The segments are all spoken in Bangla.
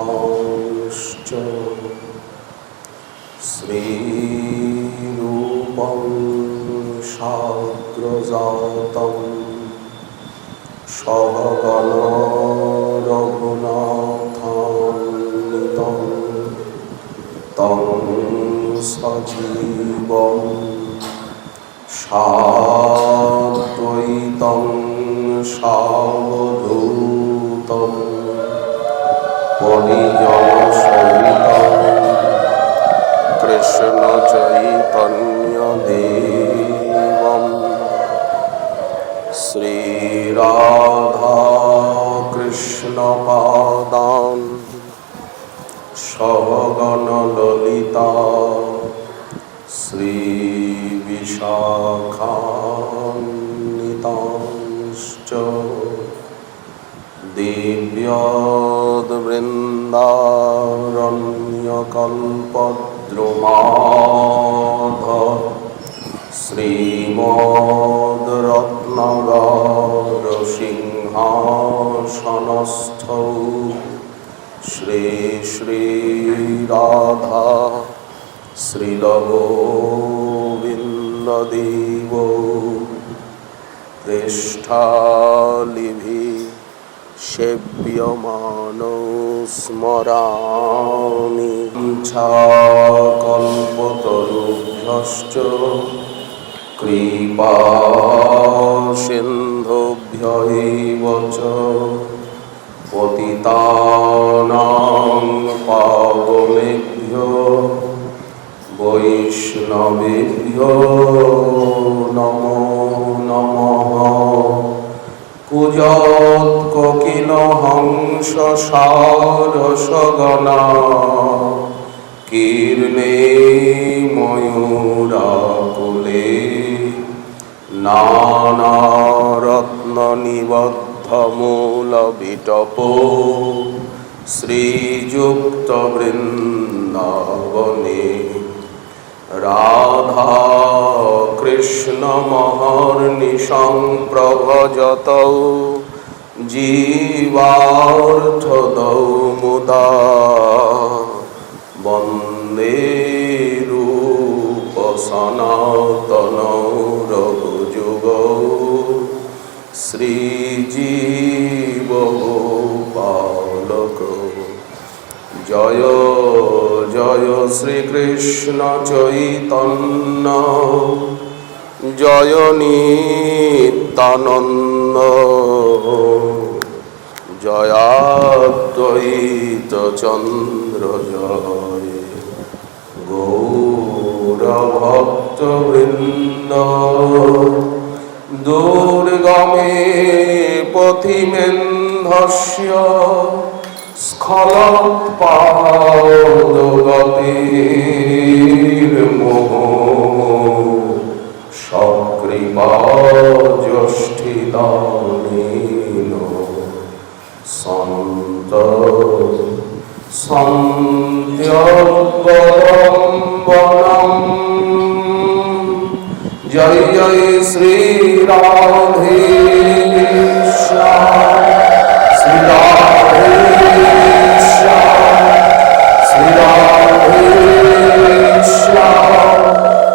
वैष्णवांश्च श्रीरूपं साग्रजातं सहगण रघुनाथान्वितं तं सजीवं साद्वैतं सावधूतं परिजनसहितं कृष्णचैतन्यदेवं श्रीराधाकृष्णपादान् सहगणललिता श्रीविशाखान्वितांश्च दिव्याद्वृन्दारण्यकल्पद्रुमाः श्रीमद्रत्नगारसिंहासनस्थौ श्री श्रीराधा श्रीलगोविन्ददेवो पृष्ठालिभिः सेव्यमानो स्मरामि कल्पतरुभ्यश्च कृपा सिन्धुभ्य एव च पतितानां पावनेभ्यो वैष्णवेभ्यो नमो नमः। कुजोत्कोकिलहंससारसगणा कीर्णे मयूराकुले नानारत्ननिबद्धमूलविटपो श्रीयुक्तवृन्दावने राधा कृष्णमहर्निशं प्रभजतौ जीवार्थदौ मुदा वन्दे रूपसनातनौ रघुजुगौ श्रीजीवगोपालकौ। जय जय श्रीकृष्ण चैतन्य जय नित्यानन्द जयाद्वैत चन्द्र जय गौरभक्तवृन्द। दुर्गमे पथिमेन्धस्य स्खलत्पादगतिर्मोहो सकृपाज्येष्ठिदानेन सन्त्यवलम्बनम्। जय जय श्री राधे श्याम श्री राधे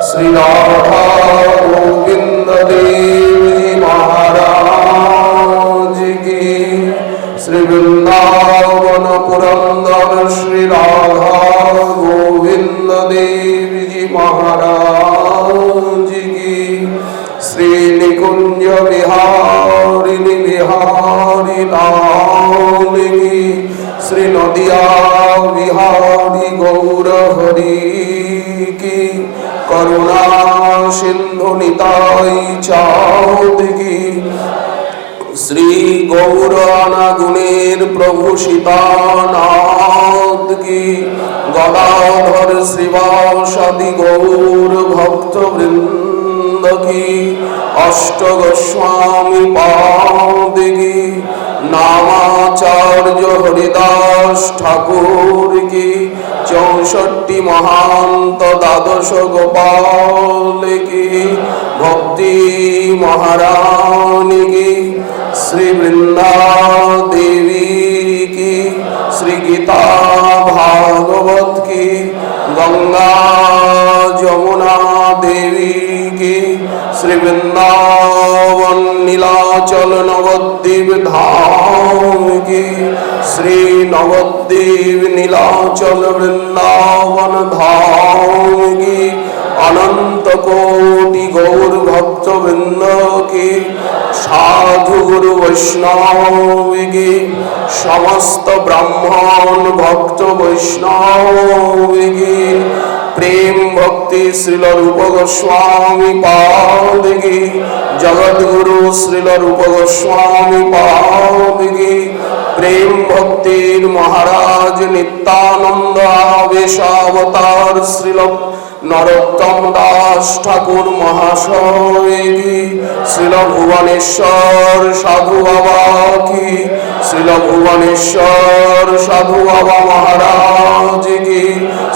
श्री राधा गोविंद देव जी महाराज की। श्री वृंदावन पुरंदर श्री राधा गोविंद देव जी महाराज की। श्री निकुंज विहारिणी बिहारी लाल की। श्री नदिया विहारी गौर हरि की। करुणा सिंधु निताई चाँद की। श्री गौराना गुणेर प्रभु सीतानाथ की। गदाधर श्रीवासादि गौर भक्त वृंद की। अष्टगोस्वामी पाद की। नाम হরিদাস ঠাকুর কি, 64 মহান্ত দ্বাদশ গোপাল কি, ভক্তি মহারানী কি, শ্রী বৃন্দা দেবী কি, শ্রী গীতা ভাগবত কি, গঙ্গা যমুনা দেবী কি, শ্রী বৃন্দাবন নীলাচল নবদ্বীপ ধাম কি, শ্রী নবদ্বীপ নীলাচল বৃন্দাবন ধাম কি, অনন্ত কোটি গৌর ভক্ত বৃন্দ কি, সাধু গুরু বৈষ্ণব কি, সমস্ত ব্রাহ্মণ ভক্ত বৈষ্ণব কি, প্রেম ভক্তি শ্রীল রূপ গোস্বামী পাদ কি, জগদ্গুরু শ্রীল রূপ গোস্বামী পাদ কি, প্রেম ভক্তির মহারাজ নিত্যানন্দ আবেশাবতার শ্রীল নরোত্তম দাস ঠাকুর মহাশয় কি, শ্রীল ভুবনেশ্বর সাধু বাবা কি, শ্রীল ভুবনেশ্বর সাধু বাবা মহারাজ কি,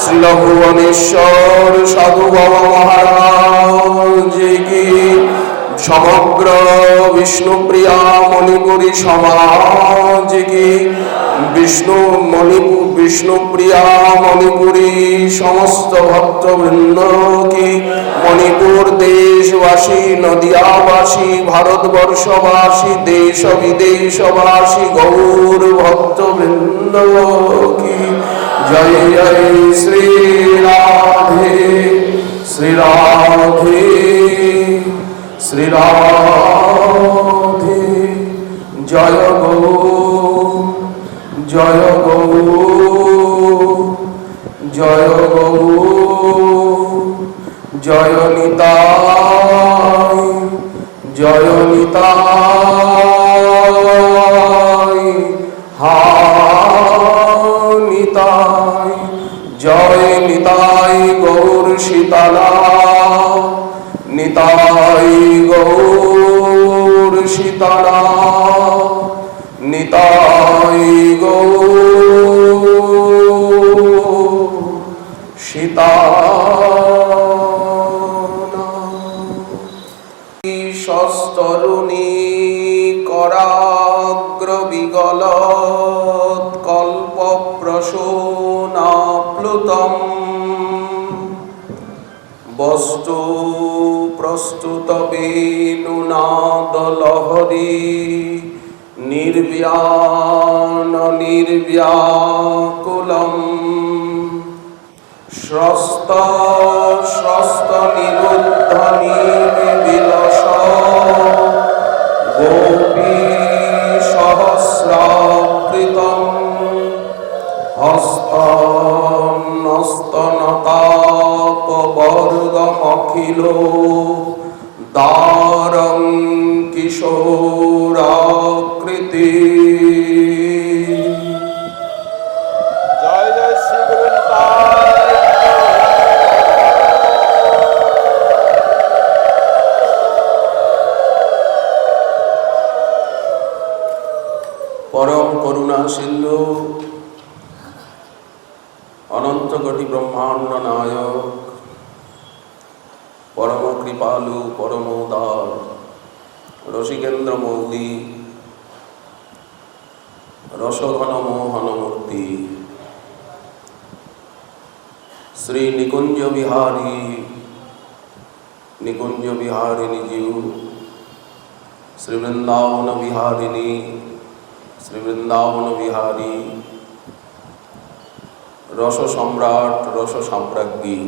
শ্রীল ভুবনেশ্বর সাধু বাবা মহারাজ কি, সমগ্র বিষ্ণুপ্রিয়া মণিপুরী সমাজ কি, বিষ্ণুপ্রিয়া মণিপুরী সমস্ত ভক্তবৃন্দ কি, মণিপুর দেশবাসী, নদিয়াবাসী, ভারতবর্ষবাসী, দেশ বিদেশবাসী গৌর ভক্তবৃন্দ কি, জয় জয় শ্রী রাধে শ্রী রাধে শ্রী রাধে, জয় গৌর জয় গৌর জয় গৌর, জয় নিতাই জয় নিতাই, হা নিতাই, জয় নিতাই গৌর সীতালা, নিতাই গৌর সীতারা, নিতাই গৌর সীতারা। শস্তরুণী कराग्र বিগলত কল্প প্রসূনাপ্লুতম, বস্তু প্রস্তুত বেণুনাদ লহরী, নির্ব্যান নির্ব্যাকুলম, স্রস্ত স্রস্ত নিরুদ্ধ নিবিলস, গোপী সহস্রাবৃতম, হস্তনস্তনতাপবর্গমখিল, দারং কিশোরাকৃতি। জয় জয় শ্রী গোবিন্দ। পরম করুণা সিন্ধু, অনন্ত কোটি ব্রহ্মাণ্ড নায়ক, পরম কৃপালু পরম উদার রসিকেন্দ্র মৌলি, রসঘন মোহন মূর্তি, শ্রী নিকুঞ্জ বিহারী নিকুঞ্জ বিহারিণী জিউ, শ্রী বৃন্দাবন বিহারিণী শ্রী বৃন্দাবন বিহারী, রস সম্রাট রস সাম্রাজ্ঞী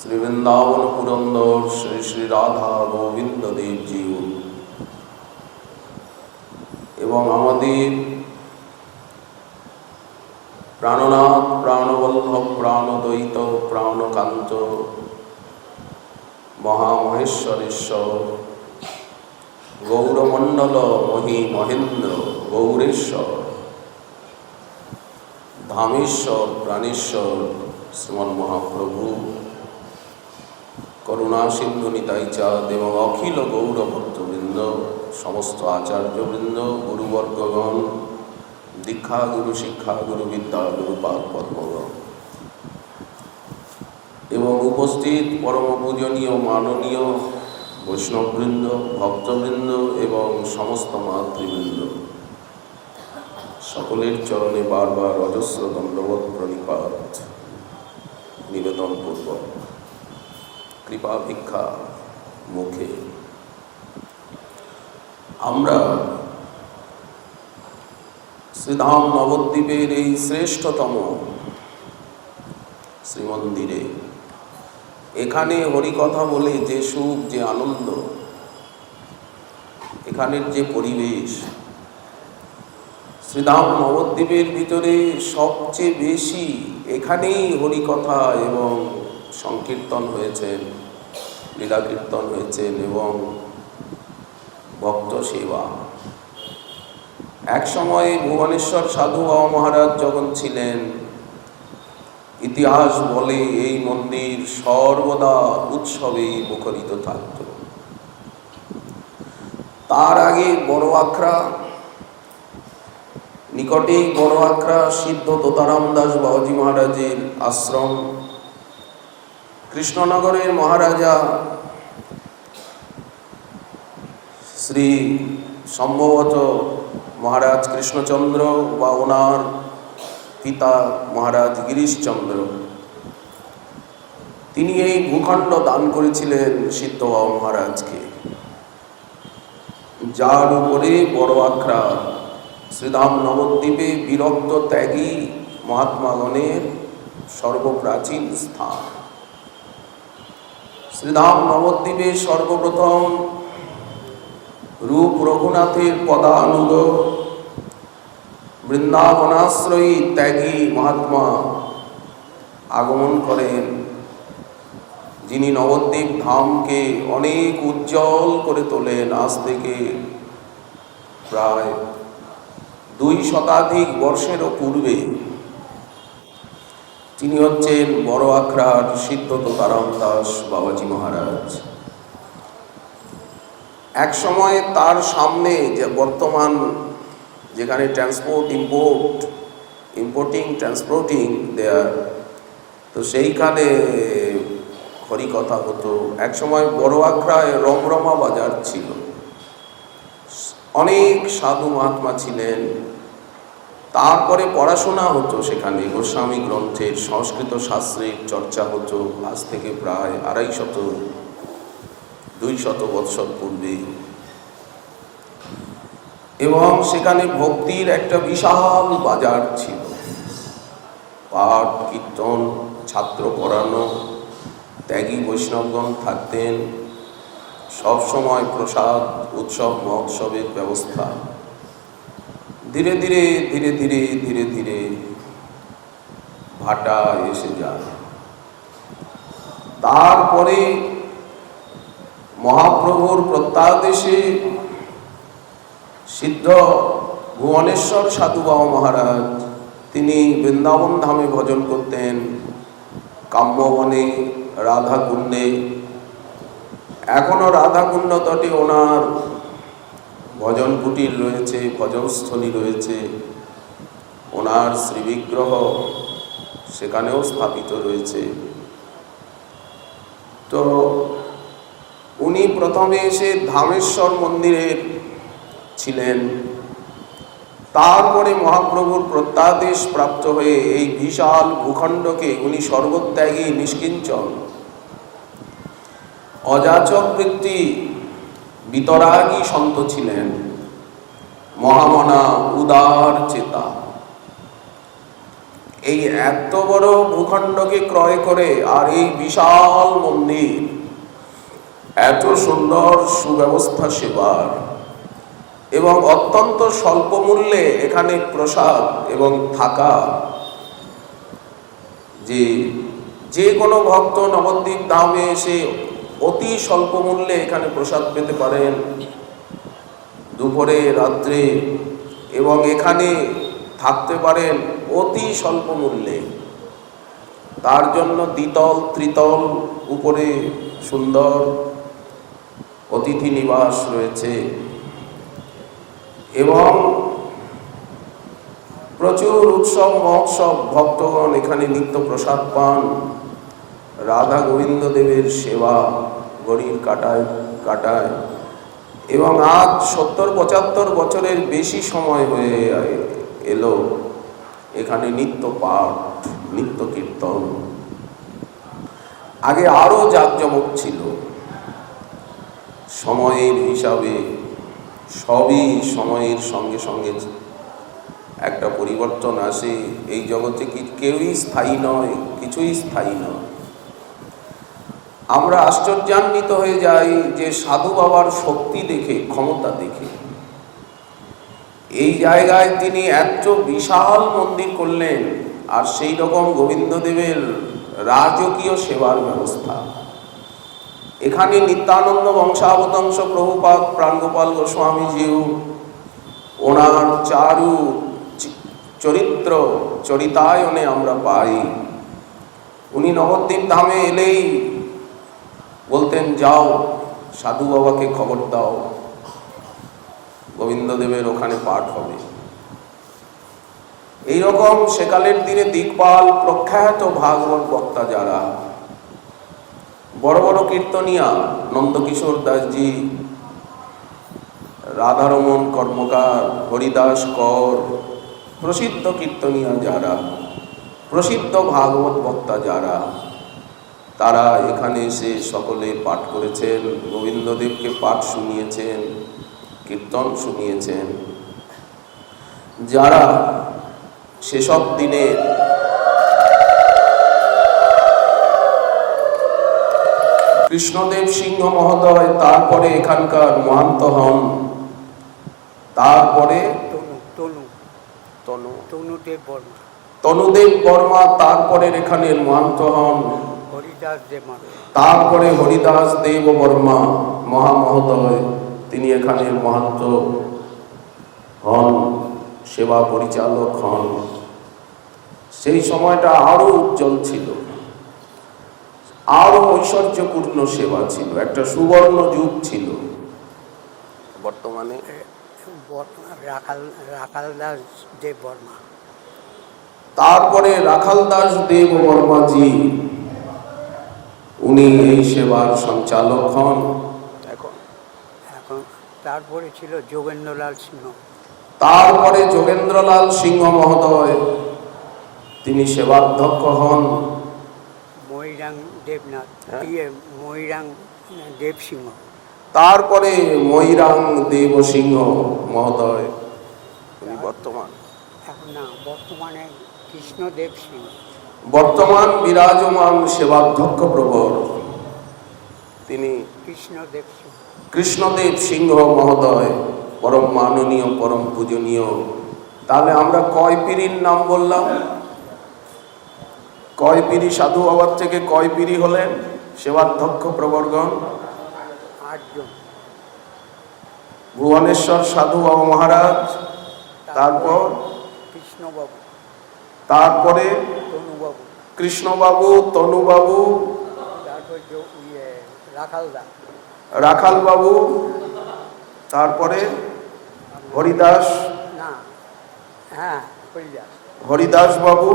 শ্রী বৃন্দাবন পুরন্দর শ্রী শ্রী রাধা গোবিন্দ দেবজিউ, এবং আমাদের প্রাণনাথ প্রাণবল্লভ প্রাণদ্বৈত প্রাণকান্ত মহামহেশ্বরেশ্বর গৌরমণ্ডল মহি মহেন্দ্র গৌরেশ্বর ধামেশ্বর প্রাণেশ্বর শ্রীমন মহাপ্রভু করুণা সিন্ধু নিতাই চাঁদ এবং অখিল গৌর ভক্তবৃন্দ সমস্ত আচার্যবৃন্দ, গুরুবর্গগণ, দীক্ষাগুরু, শিক্ষাগুরু, বিদ্যাগুরু, পাদ পদ্মগণ এবং উপস্থিত পরম পূজনীয় মাননীয় বৈষ্ণববৃন্দ, ভক্তবৃন্দ এবং সমস্ত মাতৃবৃন্দ, সকলের চরণে বারবার অজস্র দণ্ডবৎ প্রণিপাত নিবেদনপূর্বক কৃপা ভিক্ষা মুখে আমরা শ্রীধাম নবদ্বীপের এই শ্রেষ্ঠতম শ্রীমন্দিরে এখানে হরিকথা বলে যে সুখ, যে আনন্দ, এখানের যে পরিবেশ, শ্রীধাম নবদ্বীপের ভিতরে সবচেয়ে বেশি এখানেই হরিকথা এবং সংকীর্তন হয়েছেন, লীলা কীর্তন হয়েছেন এবং ভক্ত সেবা। এক সময় ভুবনেশ্বর সাধু বাবা মহারাজ যখন ছিলেন, ইতিহাস বলে এই মন্দির সর্বদা উৎসবে মুখরিত থাকত। তার আগে বড় আখড়া, নিকটেই বড় আখড়া সিদ্ধ তোতারাম দাস বাবাজি মহারাজের আশ্রম, কৃষ্ণনগরের মহারাজা শ্রী সম্ভবত মহারাজ কৃষ্ণচন্দ্র বা ওনার পিতা মহারাজ গিরিশচন্দ্র, তিনি এই ভূখণ্ড দান করেছিলেন সিদ্ধ বাবা মহারাজকে, যার উপরে বড় আখড়া শ্রীধাম নবদ্বীপে বিরক্ত ত্যাগী মহাত্মাগণের সর্বপ্রাচীন স্থান। শ্রীধাম নবদ্বীপে সর্বপ্রথম রূপ রঘুনাথের পদানুগ বৃন্দাবনাশ্রয়ী ত্যাগী মহাত্মা আগমন করেন, যিনি নবদ্বীপ ধামকে অনেক উজ্জ্বল করে তোলেন। আজ থেকে প্রায় 2 শতাধিক বর্ষেরও পূর্বে তিনি হচ্ছেন বড় আখড়ার সিদ্ধ তোতারাম দাস বাবাজি মহারাজ। এক সময় তার সামনে যে বর্তমান যেখানে ট্রান্সপোর্টিং দেয়ার, তো সেইখানে হরিকথা হতো। এক সময় বড় আখড়ায় রমরমা বাজার ছিল, অনেক সাধু মহাত্মা ছিলেন। তারপরে পড়াশোনা হতো সেখানে, গোস্বামী গ্রন্থের সংস্কৃত শাস্ত্রের চর্চা হতো আজ থেকে প্রায় 250 বৎসর পূর্বে। এবং সেখানে ভক্তির একটা বিশাল বাজার ছিল, পাঠ কীর্তন, ছাত্র পড়ানো, ত্যাগী বৈষ্ণবগণ থাকতেন, সবসময় প্রসাদ, উৎসব মহোৎসবের ব্যবস্থা। ধীরে ধীরে ধীরে ধীরে ধীরে ধীরে ভাটা এসে যায়। তারপরে মহাপ্রভুর প্রত্যাদেশে সিদ্ধ ভুবনেশ্বর সাধু বাবা মহারাজ, তিনি বৃন্দাবন ধামে ভজন করতেন, কাম্যবনে, রাধাকুণ্ডে। এখনো রাধাকুণ্ড তটে ওনার ভজন কুটির রয়েছে, ভজনস্থলী রয়েছে, ওনার শ্রীবিগ্রহ সেখানেও স্থাপিত রয়েছে। তো উনি প্রথমে এসে ধামেশ্বর মন্দিরের ছিলেন, তারপরে মহাপ্রভুর প্রত্যাদেশ প্রাপ্ত হয়ে এই বিশাল ভূখণ্ডকে উনি সর্বত্যাগী, নিষ্কিঞ্চন, অযাচক বৃত্তি, বিতরাগী সন্ত ছিলেন, মহামনা, উদার চেতা। এই এত বড় ভূখণ্ডকে ক্রয় করে আর এই বিশাল মন্দির, এত সুন্দর সুব্যবস্থা সেবার এবং অত্যন্ত স্বল্প মূল্যে এখানে প্রসাদ এবং থাকা, যে কোনো ভক্ত নবদ্বীপ ধামে এসে অতি স্বল্প মূল্যে এখানে প্রসাদ পেতে পারেন দুপুরে, রাত্রে, এবং এখানে থাকতে পারেন অতি স্বল্প মূল্যে। তার জন্য দ্বিতল, ত্রিতল, উপরে সুন্দর অতিথি নিবাস রয়েছে। এবং প্রচুর উৎসব মহোৎসব, ভক্তগণ এখানে নিত্য প্রসাদ পান। রাধা গোবিন্দ দেবের সেবা ঘড়ির কাটায় এবং আজ 70-75 বছরের বেশি সময় হয়ে এলো এখানে নিত্য পাঠ, নিত্য কীর্তন। আগে আরো জাঁকজমক ছিল, সময়ের হিসাবে সবই সময়ের সঙ্গে সঙ্গে একটা পরিবর্তন আসে। এই জগতে কেউই স্থায়ী নয়, কিছুই স্থায়ী নয়। আমরা আশ্চর্যান্বিত হয়ে যাই যে সাধু বাবার শক্তি দেখে, ক্ষমতা দেখে। এই জায়গায় তিনি এত বিশাল মন্দির করলেন, আর সেই রকম গোবিন্দদেবের রাজকীয় সেবার ব্যবস্থা। এখানে নিত্যানন্দ বংশাবতংশ প্রভুপাদ প্রাণগোপাল গোস্বামীজিও ওনার চারু চরিত্র চরিতায়নে আমরা পাই। উনি নবদ্বীপ ধামে এলেই বলতেন, যাও সাধু বাবাকে খবর দাও, গোবিন্দদেবের ওখানে পাঠ হবে। এইরকম সেকালের দিনে দিকপাল প্রখ্যাত ভাগবত বক্তা যারা, বড় বড় কীর্তনিয়া, নন্দকিশোর দাসজি, রাধারমন কর্মকার, হরিদাস কর, প্রসিদ্ধ কীর্তনিয়া যারা, প্রসিদ্ধ ভাগবত বক্তা যারা, তারা এখানে এসে সকলে পাঠ করেছেন, গোবিন্দদেবকে পাঠ শুনিয়েছেন, কীর্তন শুনিয়েছেন। যারা সেসব দিনে কৃষ্ণদেব সিংহ মহোদয়, তারপরে এখানকার মহান্ত হন, তারপরে তনুদেব বর্মা, তারপরে এখানের মহান্ত হন, তারপরে হরিদাস দেব বর্মা মহামহোদয়, তিনি এখানের মহান্ত হন, সেবা পরিচালক হন। সেই সময়টা আরো উজ্জ্বল ছিল, আরো ঐশ্বর্যপূর্ণ সেবা ছিল, একটা সুবর্ণ যুগ ছিল। বর্তমানে রাখাল দাস দেব বর্মা, তারপরে রাখাল দাস দেব বর্মাজি, উনি এই সেবার সঞ্চালক হন। এখন তারপরে ছিল যোগেন্দ্রলাল সিংহ, তারপরে যোগেন্দ্রলাল সিংহ মহোদয়, তিনি সেবাধ্যক্ষ হন। ময়রাং দেবনাথ, ময়রাং দেব সিংহ, তারপরে ময়রাং দেব সিংহ মহোদয়, উনি বর্তমান এখন না, বর্তমানে কৃষ্ণদেব সিংহ, বর্তমান বিরাজমান সেবাধ্যক্ষ প্রবর, তিনি কৃষ্ণদেব সিংহ, কৃষ্ণদেব সিংহ মহোদয়, পরম মাননীয়, পরম পূজনীয়। তাহলে আমরা কয় পীরির নাম বললাম? কয় পীরি সাধু বাবার থেকে কয় পীরি হলেন সেবাধ্যক্ষ প্রবর্গণ? 8 জন। ভুবনেশ্বর সাধু বাবা মহারাজ, তারপর কৃষ্ণবাবু, তারপরে তনুবাবু, কৃষ্ণবাবু, তনুবাবু, তারপর রাখালদা, রাখাল বাবু, তারপরে হরিদাস, না হ্যাঁ হরিদাস, হরিদাস বাবু,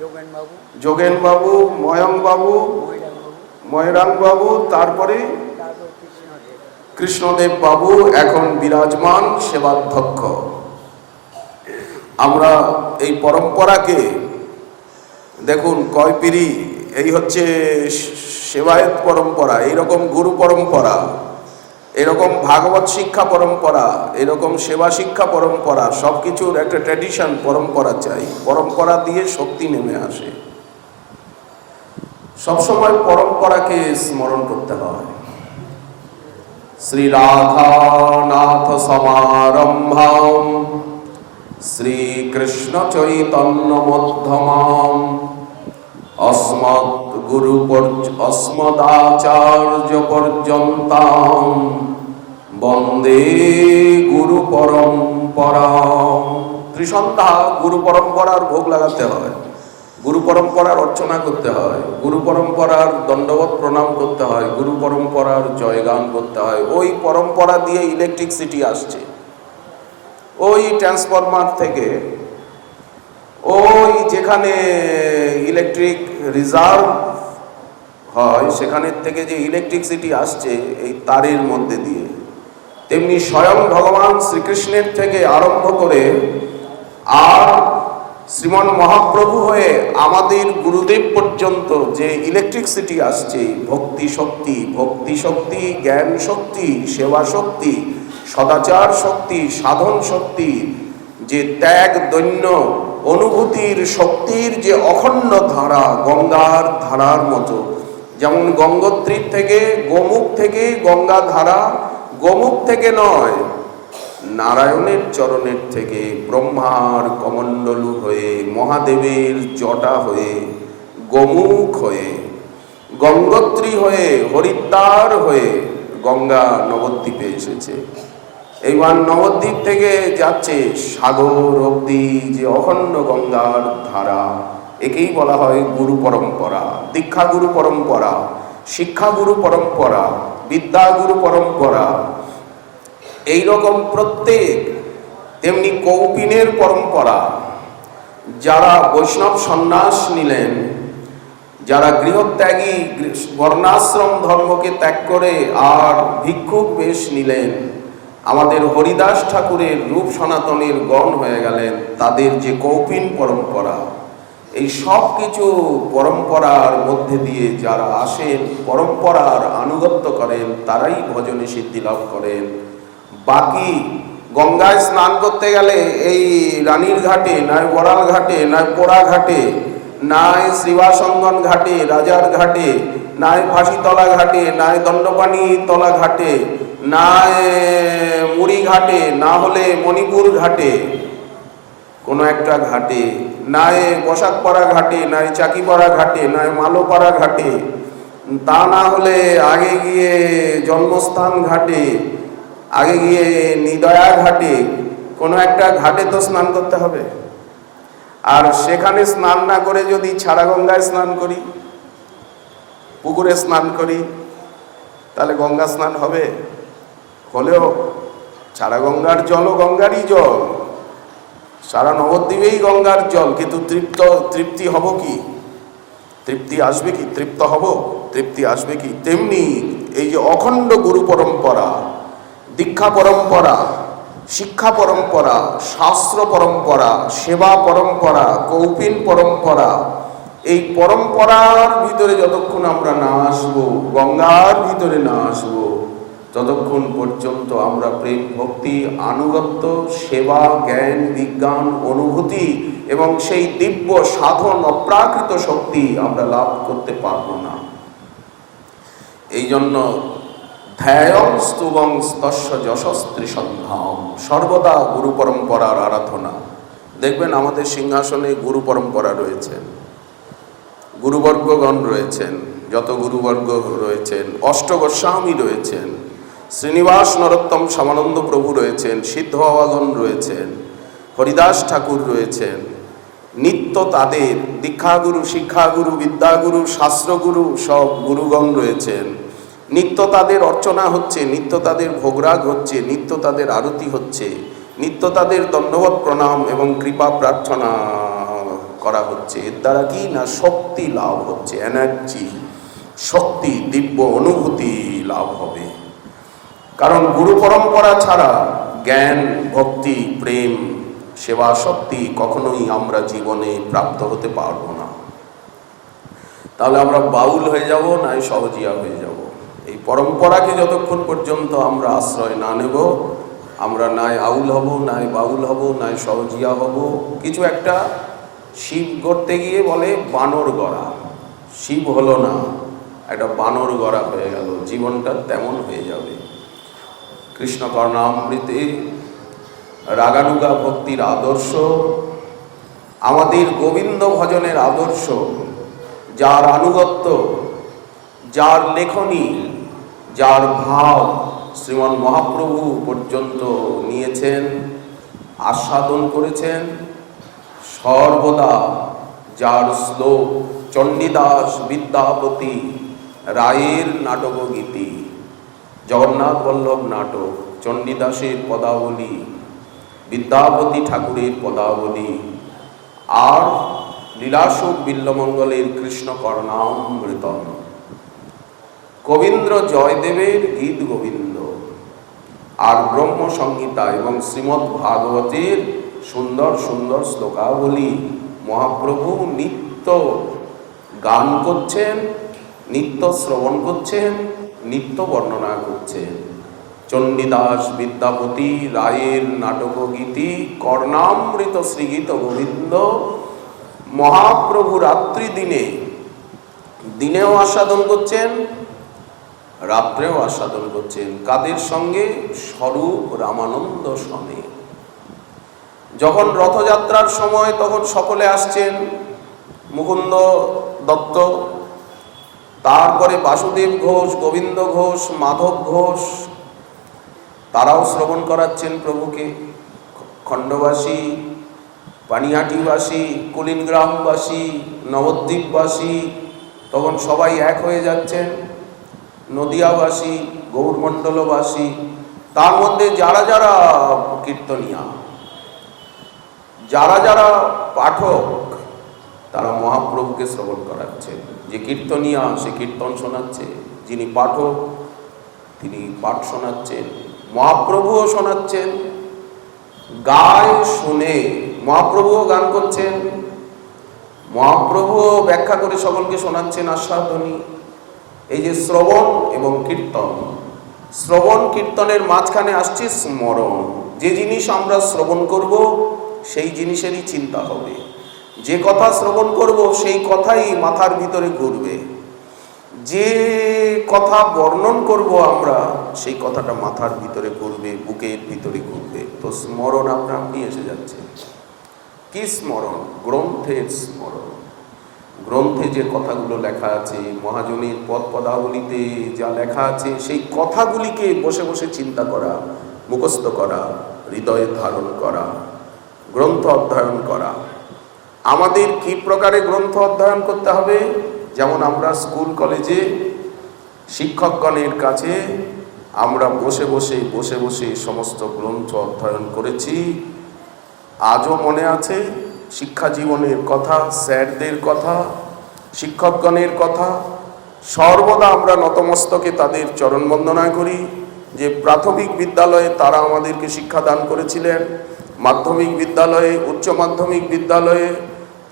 যোগেন বাবু, যোগেন বাবু, ময়ং বাবু, ময়রাং বাবু, ময়রাং বাবু, তারপরে তারপর কৃষ্ণদেব, কৃষ্ণদেব বাবু এখন বিরাজমান সেবাধ্যক্ষ। আমরা এই পরম্পরাকে দেখুন, কয় পীরি, এই হচ্ছে সেবায়ত পরম্পরা, এইরকম গুরু পরম্পরা, এরকম ভাগবত শিক্ষা পরম্পরা, এরকম সেবা শিক্ষা পরম্পরা, সবকিছুর একটা ট্র্যাডিশন, পরম্পরা চাই। পরম্পরা দিয়ে শক্তি নেমে আসে। সবসময় পরম্পরাকে স্মরণ করতে হয়। শ্রী রাধানাথ সমারম্ভাম শ্রীকৃষ্ণ চৈতন্য মধ্যমাম अस्मदाचार्य पर्यन्तां বন্দে গুরু পরম্পরা। ত্রিসন্ধ্যা গুরু পরম্পরার ভোগ লাগাতে হয়, গুরু পরম্পরার অর্চনা করতে হয়, গুরু পরম্পরার দণ্ডবত প্রণাম করতে হয়, গুরু পরম্পরার জয়গান করতে হয়। ওই পরম্পরা দিয়ে ইলেকট্রিসিটি আসছে। ওই ট্রান্সফরমার থেকে ওই যেখানে ইলেকট্রিক রিজার্ভ হয় সেখানের থেকে যে ইলেকট্রিসিটি আসছে এই তারের মধ্যে দিয়ে, তেমনি স্বয়ং ভগবান শ্রীকৃষ্ণের থেকে আরম্ভ করে আর শ্রীমন মহাপ্রভু হয়ে আমাদের গুরুদেব পর্যন্ত যে ইলেকট্রিসিটি আসছে, ভক্তি শক্তি, জ্ঞান শক্তি, সেবা শক্তি, সদাচার শক্তি, সাধন শক্তি, যে ত্যাগ দৈন্য অনুভূতির শক্তির যে অখণ্ড ধারা, গঙ্গার ধারার মতো, যেমন গঙ্গোত্রীর থেকে গোমুখ থেকে গঙ্গা ধারা, গোমুখ থেকে নয়, নারায়ণের চরণের থেকে ব্রহ্মার কমণ্ডলু হয়ে, মহাদেবের জটা হয়ে, গোমুখ হয়ে, গঙ্গোত্রী হয়ে, হরিদ্বার হয়ে গঙ্গা নবদ্বীপে এসেছে। এইবার নবদ্বীপ থেকে যাচ্ছে সাগর অবধি যে অখণ্ড গঙ্গার ধারা, একেই বলা হয় গুরু পরম্পরা, দীক্ষা গুরু পরম্পরা, শিক্ষা গুরু পরম্পরা, বিদ্যা গুরু পরম্পরা। এইরকম প্রত্যেক, তেমনি কৌপিনের পরম্পরা। যারা বৈষ্ণব সন্ন্যাস নিলেন, যারা গৃহত্যাগী বর্ণাশ্রম ধর্মকে ত্যাগ করে আর ভিক্ষুক বেশ নিলেন, আমাদের হরিদাস ঠাকুরের রূপ সনাতনের গণ হয়ে গেলেন, তাদের যে কৌপিন পরম্পরা, এই সব কিছু পরম্পরার মধ্যে দিয়ে যারা আসেন, পরম্পরার আনুগত্য করেন, তারাই ভজনে সিদ্ধি লাভ করেন। বাকি গঙ্গায় স্নান করতে গেলে এই রানীর ঘাটে, নয় বড়াল ঘাটে, নয় পোড়া ঘাটে, নয় শ্রীবাসঙ্গন ঘাটে, রাজার ঘাটে, নয় ফাঁসিতলা ঘাটে, নয় দণ্ডপানি তলা ঘাটে, নয় মুড়ি ঘাটে, না হলে মণিপুর ঘাটে, কোনো একটা ঘাটে, নয় বসাকপাড়া ঘাটে, নয় চাকিপাড়া ঘাটে, নয় মালোপাড়া ঘাটে, তা না হলে আগে গিয়ে জন্মস্থান ঘাটে, আগে গিয়ে নিদয়া ঘাটে, কোনো একটা ঘাটে তো স্নান করতে হবে। আর সেখানে স্নান না করে যদি ছাড়া গঙ্গায় স্নান করি, পুকুরে স্নান করি, তাহলে গঙ্গা স্নান হবে? হলেও ছাড়া গঙ্গার জলও গঙ্গারই জল, সারা নবদ্বীপেই গঙ্গার জল, কিন্তু তৃপ্তি হব কি? তৃপ্তি আসবে কি? তৃপ্ত হব? তৃপ্তি আসবে কি? তেমনি এই যে অখণ্ড গুরু পরম্পরা, দীক্ষা পরম্পরা, শিক্ষা পরম্পরা, শাস্ত্র পরম্পরা, সেবা পরম্পরা, কৌপিন পরম্পরা, এই পরম্পরার ভিতরে যতক্ষণ আমরা না আসবো, গঙ্গার ভিতরে না আসবো, ততক্ষণ পর্যন্ত আমরা প্রেম ভক্তি আনুগত্য সেবা জ্ঞান বিজ্ঞান অনুভূতি এবং সেই দিব্য সাধন অপ্রাকৃত শক্তি আমরা লাভ করতে পারবো না। এই জন্য ধ্যায়ং স্তুবং তস্য যশস্ত্রী সন্ধাম, সর্বদা গুরু পরম্পরার আরাধনা। দেখবেন আমাদের সিংহাসনে গুরু পরম্পরা রয়েছেন, গুরুবর্গগণ রয়েছেন, যত গুরুবর্গ রয়েছেন, অষ্টগোস্বামী রয়েছেন, শ্রীনিবাস নরোত্তম শ্যামানন্দ প্রভু রয়েছেন, সিদ্ধ বাবাগণ রয়েছেন, হরিদাস ঠাকুর রয়েছেন, নিত্য তাদের দীক্ষাগুরু শিক্ষাগুরু বিদ্যাগুরু শাস্ত্রগুরু সব গুরুগণ রয়েছেন। নিত্য তাদের অর্চনা হচ্ছে, নিত্য তাদের ভোগরাগ হচ্ছে, নিত্য তাদের আরতি হচ্ছে, নিত্য তাদের দণ্ডবত প্রণাম এবং কৃপা প্রার্থনা করা হচ্ছে। এর দ্বারা কি না শক্তি লাভ হচ্ছে, এনার্জি, শক্তি, দিব্য অনুভূতি লাভ হবে। কারণ গুরু পরম্পরা ছাড়া জ্ঞান ভক্তি প্রেম সেবা শক্তি কখনোই আমরা জীবনে প্রাপ্ত হতে পারবো না। তাহলে আমরা বাউল হয়ে যাব, নাই সহজিয়া হয়ে যাব। এই পরম্পরাকে যতক্ষণ পর্যন্ত আমরা আশ্রয় না নেব, আমরা নাই আউল হব, নাই বাউল হব, নাই সহজিয়া হব। কিছু একটা শিব গড়তে গিয়ে বলে বানর গড়া, শিব হলো না, একটা বানর গড়া হয়ে গেল, জীবনটা তেমন হয়ে যাবে। কৃষ্ণ কর্ণামৃতে রাগানুগা ভক্তির আদর্শ, আমাদের গোবিন্দ ভজনের আদর্শ, যার আনুগত্য, যার লেখনী, যার ভাব শ্রীমন মহাপ্রভু পর্যন্ত নিয়েছেন, আস্বাদন করেছেন, সর্বদা যার শ্লোক চণ্ডীদাস বিদ্যাপতি রায়ের নাটকগীতি, জগন্নাথ বল্লভ নাটক, চণ্ডীদাসের পদাবলী, বিদ্যাপতি ঠাকুরের পদাবলী আর লীলাসুখ বিল্লমঙ্গলের কৃষ্ণ কর্ণামৃতম, কবীন্দ্র জয়দেবের গীত গোবিন্দ আর ব্রহ্ম সংহিতা এবং শ্রীমদ্ ভাগবতের সুন্দর সুন্দর শ্লোকাবলী মহাপ্রভু নিত্য গান করছেন, নিত্য শ্রবণ করছেন, নিত্য বর্ণনা করছেন। চণ্ডীদাস বিদ্যাপতি রায়ের নাটক গীতি কর্ণামৃত শ্রীগীত গোবিন্দ মহাপ্রভু রাত্রি দিনেও আস্বাদন করছেন, রাত্রেও আস্বাদন করছেন। কাদের সঙ্গে? স্বরূপ রামানন্দ সনে। যখন রথযাত্রার সময় তখন সকলে আসছেন, মুকুন্দ দত্ত, তারপরে বাসুদেব ঘোষ, গোবিন্দ ঘোষ, মাধব ঘোষ, তারাও শ্রবণ করাচ্ছেন প্রভুকে। খণ্ডবাসী, পানিহাটিবাসী, কুলিনগ্রামবাসী, নবদ্বীপবাসী, তখন সবাই এক হয়ে যাচ্ছেন। নদিয়াবাসী, গৌরমণ্ডলবাসী, তার মধ্যে যারা যারা কীর্তনিয়া, যারা যারা পাঠক, তারা মহাপ্রভুকে শ্রবণ করাচ্ছে। যে কীর্তনিয়া সে কীর্তন শোনাচ্ছে, যিনি পাঠক তিনি পাঠ শোনাচ্ছেন, মহাপ্রভুও শোনাচ্ছেন। গায় শুনে মহাপ্রভুও গান করছেন, মহাপ্রভুও ব্যাখ্যা করে সকলকে শোনাচ্ছেন আস্বাদনী। এই যে শ্রবণ এবং কীর্তন, শ্রবণ কীর্তনের মাঝখানে আসছে স্মরণ। যে জিনিস আমরা শ্রবণ করব সেই জিনিসেরই চিন্তা হবে, যে কথা শ্রবণ করব সেই কথাই মাথার ভিতরে ঘুরবে, যে কথা বর্ণন করব আমরা সেই কথাটা মাথার ভিতরে ঘুরবে, বুকের ভিতরে ঘুরবে। তো স্মরণ আপনার নিয়ে এসে যাচ্ছে। কি স্মরণ? গ্রন্থের স্মরণ। গ্রন্থে যে কথাগুলো লেখা আছে, মহাজনের পদ পদাবলীতে যা লেখা আছে, সেই কথাগুলিকে বসে বসে চিন্তা করা, মুখস্থ করা, হৃদয়ে ধারণ করা, গ্রন্থ অধ্যয়ন করা। আমাদের কি প্রকারে গ্রন্থ অধ্যয়ন করতে হবে? যেমন আমরা স্কুল কলেজে শিক্ষকগণের কাছে আমরা বসে বসে সমস্ত গ্রন্থ অধ্যয়ন করেছি। আজও মনে আছে শিক্ষা জীবনের কথা, স্যারদের কথা, শিক্ষকগণের কথা। সর্বদা আমরা নতমস্তকে তাদের চরণ বন্দনা করি যে প্রাথমিক বিদ্যালয়ে তারা আমাদেরকে শিক্ষাদান করেছিলেন, মাধ্যমিক বিদ্যালয়ে, উচ্চ মাধ্যমিক বিদ্যালয়ে,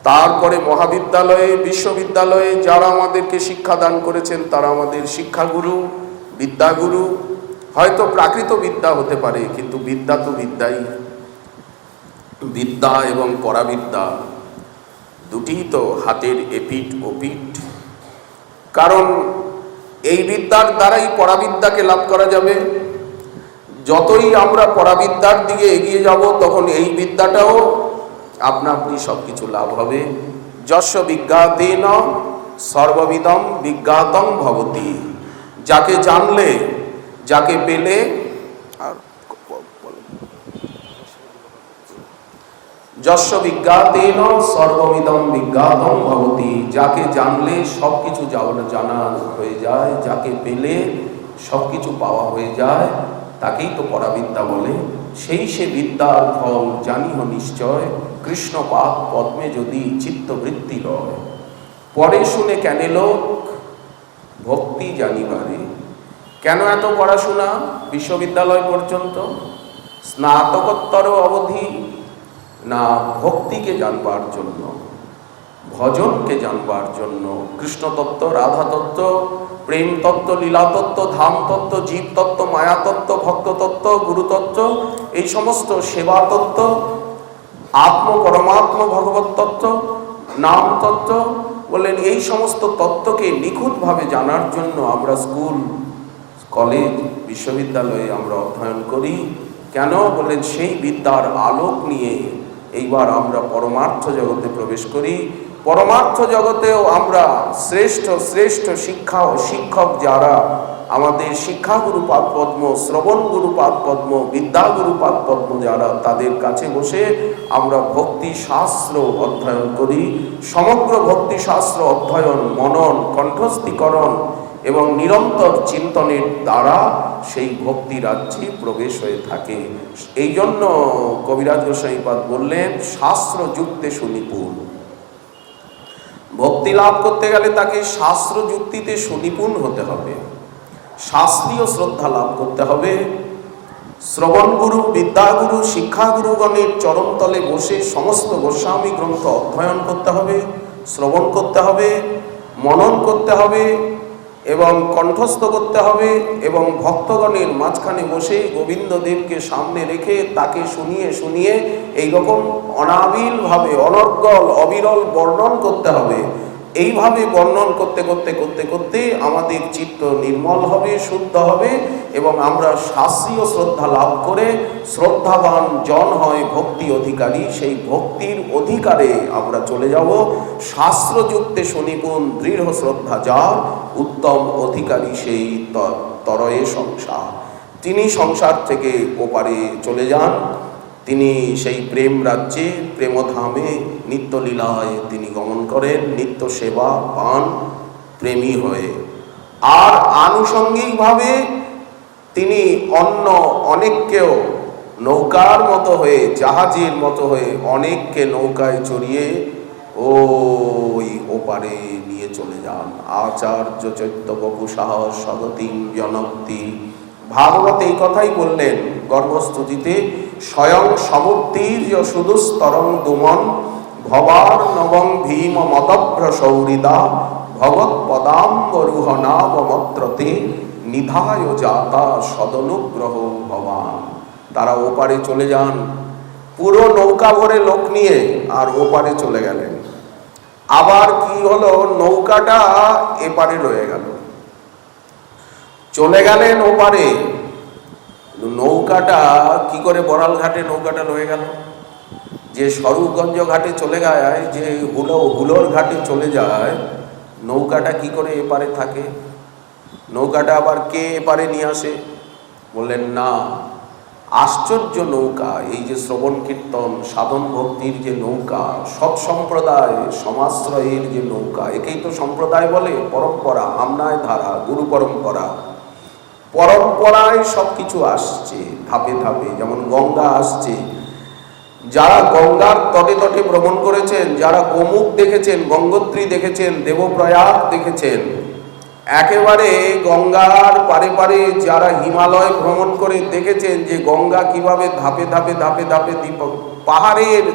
তারপরে মহাবিদ্যালয়ে, বিশ্ববিদ্যালয়ে যারা আমাদেরকে শিক্ষাদান করেছেন তারা আমাদের শিক্ষাগুরু, বিদ্যাগুরু। হয়তো প্রাকৃত বিদ্যা হতে পারে, কিন্তু বিদ্যা তো বিদ্যাই। বিদ্যা এবং পরাবিদ্যা দুটিই তো হাতের এপিঠ ওপিঠ। কারণ এই বিদ্যার দ্বারাই পরাবিদ্যাকে লাভ করা যাবে। যতই আমরা পরাবিদ্যার দিকে এগিয়ে যাব তখন এই বিদ্যাটাও আপনা আপনি সবকিছু লাভ হবে। যস্য বিজ্ঞাতেন সর্ববিদম বিজ্ঞাতং ভবতি। যাকে জানলে, যাকে পেলে, আর যস্য বিজ্ঞাতেন সর্ববিদম বিজ্ঞাতং ভবতি। যাকে জানলে সবকিছু জানা হয়ে যায়, যাকে পেলে সবকিছু পাওয়া হয়ে যায়, তাকেই তো পরাবিদ্যা বলে। সেই সে বিদ্যার ফল জানিহ নিশ্চয়, কৃষ্ণ পাদ পদ্মে যদি চিত্তবৃত্তি রয়। পরে শুনে কেন লোক ভক্তি জানিবারে। কেন এত পড়াশোনা বিশ্ববিদ্যালয় পর্যন্ত? স্নাতকোত্তর অবধি না ভক্তিকে জানবার জন্য, ভজনকে জানবার জন্য। কৃষ্ণতত্ত্ব, রাধাতত্ত্ব, প্রেম তত্ত্ব, লীলা তত্ত্ব, ধাম তত্ত্ব, জীব তত্ত্ব, মায়া তত্ত্ব, ভক্ত তত্ত্ব, গুরুতত্ত্ব, এই সমস্ত সেবা তত্ত্ব, আত্ম পরমাত্ম ভগবত তত্ত্ব, নাম তত্ত্ব বললেন। এই সমস্ত তত্ত্বকে নিখুঁতভাবে জানার জন্য আমরা স্কুল, কলেজ, বিশ্ববিদ্যালয়ে আমরা অধ্যয়ন করি। কেন? বললেন সেই বিদ্যার আলোক নিয়ে এইবার আমরা পরমার্থ জগতে প্রবেশ করি। পরমার্থ জগতেও আমরা শ্রেষ্ঠ শ্রেষ্ঠ শিক্ষা ও শিক্ষক যারা আমাদের শিক্ষাগুরু পাদ পদ্ম, শ্রবণ গুরু পাদ পদ্ম, বিদ্যাগুরু পাদ পদ্ম যারা, তাদের কাছে বসে আমরা ভক্তি শাস্ত্র অধ্যয়ন করি। সমগ্র ভক্তি শাস্ত্র অধ্যয়ন, মনন, কণ্ঠস্থীকরণ এবং নিরন্তর চিন্তনের দ্বারা সেই ভক্তি রাজ্যে প্রবেশ হয়ে থাকে। এই জন্য কবিরাজ গোসাইপাদ বললেন শাস্ত্র যুক্তে সুনিপুণ। ভক্তি লাভ করতে গেলে তাকে শাস্ত্র যুক্তিতে সুনিপুণ হতে হবে, শাস্ত্রীয় শ্রদ্ধা লাভ করতে হবে। শ্রবণগুরু, বিদ্যাগুরু, শিক্ষাগুরুগণের চরণতলে বসে সমস্ত গোস্বামী গ্রন্থ অধ্যয়ন করতে হবে, শ্রবণ করতে হবে, মনন করতে হবে এবং কণ্ঠস্থ করতে হবে, এবং ভক্তগণের মাঝখানে বসে গোবিন্দদেবকে সামনে রেখে তাকে শুনিয়ে শুনিয়ে এইরকম অনাবিলভাবে অনর্গল অবিরল বর্ণন করতে হবে। এইভাবে বর্ণন করতে করতে করতে করতে আমাদের চিত্ত নির্মল হবে, শুদ্ধ হবে, এবং আমরা শাস্ত্রীয় শ্রদ্ধা লাভ করে শ্রদ্ধাবান জন হয় ভক্তি অধিকারী। সেই ভক্তির অধিকারে আমরা চলে যাব শাস্ত্রযুক্তে সুনিপুণ দৃঢ় শ্রদ্ধা যার উত্তম অধিকারী সেই তরয়ে সংসার। তিনি সংসার থেকে ওপারে চলে যান, তিনি সেই প্রেম রাজ্যে প্রেমধামে নিত্যলীলায় তিনি গমন করেন, নিত্য সেবা পান প্রেমী হয়ে। আর আনুষঙ্গিকভাবে তিনি অন্য অনেককেও নৌকার মতো হয়ে, জাহাজের মতো হয়ে অনেককে নৌকায় চড়িয়ে ওই ওপারে নিয়ে চলে যান। আচার্য চৈত্য বপুষাহ সগতিং জনক্তি। ভাগবত এই কথাই বললেন গর্ভস্তুতিতে, স্বয়ং সমুদ্তীর্য সুদুস্তরং দুমন ভবার নবং ভীম মদভ্র সৌরিদা ভগৎ পদাম্বরুহনাবমত্রতে নিধায় জাতা সদনুগ্রহ ভবান। তারা ওপারে চলে যান পুরো নৌকা ভরে লোক নিয়ে, আর ওপারে চলে গেলেন। আবার কি হলো, নৌকাটা এপারে রয়ে গেল, চলে গেলেন ওপারে। নৌকাটা কি করে বড়াল ঘাটে নৌকাটা রয়ে গেল? যে স্বরূপগঞ্জ ঘাটে চলে যায়, যে হুলোর ঘাটে চলে যায়, নৌকাটা কি করে এপারে থাকে? নৌকাটা আবার কে এপারে নিয়ে আসে? বললেন না, আশ্চর্য নৌকা। এই যে শ্রবণ কীর্তন সাধন ভক্তির যে নৌকা, সৎ সম্প্রদায় সমাশ্রয়ের যে নৌকা, একেই তো সম্প্রদায় বলে। পরম্পরা, আমনায় ধারা, গুরু পরম্পরা, পরম্পরায় সবকিছু আসছে ধাপে ধাপে। যেমন গঙ্গা আসছে, যারা গঙ্গার তটে তটে ভ্রমণ করেছেন, যারা গোমুখ দেখেছেন, গঙ্গোত্রী দেখেছেন, দেবপ্রয়াগ দেখেছেন, একেবারে গঙ্গার পারে পারে যারা হিমালয় ভ্রমণ করে দেখেছেন যে গঙ্গা কিভাবে ধাপে ধাপে ধাপে ধাপে পাহাড়ের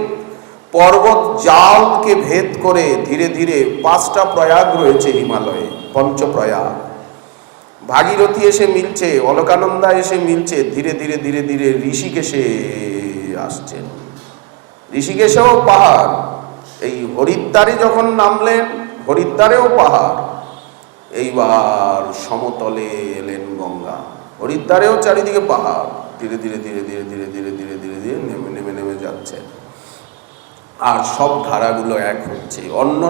পর্বত জালকে ভেদ করে ধীরে ধীরে 5টা প্রয়াগ রয়েছে হিমালয়ে, পঞ্চপ্রয়াগ। ভাগীরথী এসে মিলছে, অলকানন্দা এসে মিলছে, ধীরে ধীরে ধীরে ধীরে ঋষিকেশে আসছেন। ঋষিকেশেও পাহাড়। এই হরিদ্বারে যখন নামলেন, হরিদ্বারেও পাহাড়। এইবার সমতলে এলেন গঙ্গা, হরিদ্বারেও চারিদিকে পাহাড়। ধীরে ধীরে ধীরে ধীরে ধীরে ধীরে ধীরে ধীরে ধীরে নেমে নেমে নেমে যাচ্ছে, আর সব ধারাগুলো এক হচ্ছে। অন্য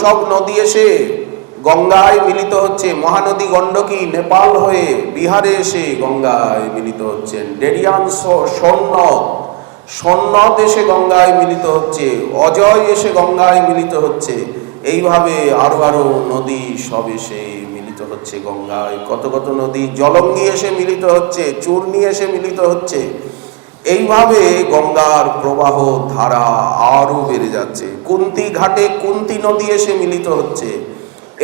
সব নদী এসে গঙ্গায় মিলিত হচ্ছে। মহানদী গণ্ডকী নেপাল হয়ে বিহারে এসে গঙ্গায় মিলিত হচ্ছেন। ডেরিয়ান সন্ন্যদ এসে গঙ্গায় মিলিত হচ্ছে। অজয় এসে গঙ্গায় মিলিত হচ্ছে। এইভাবে আরো আরো নদী সব এসে মিলিত হচ্ছে গঙ্গায়। কত কত নদী, জলঙ্গি এসে মিলিত হচ্ছে, চূর্ণী এসে মিলিত হচ্ছে। এইভাবে গঙ্গার প্রবাহ ধারা আরো বেড়ে যাচ্ছে। কুন্তি ঘাটে কুন্তি নদী এসে মিলিত হচ্ছে।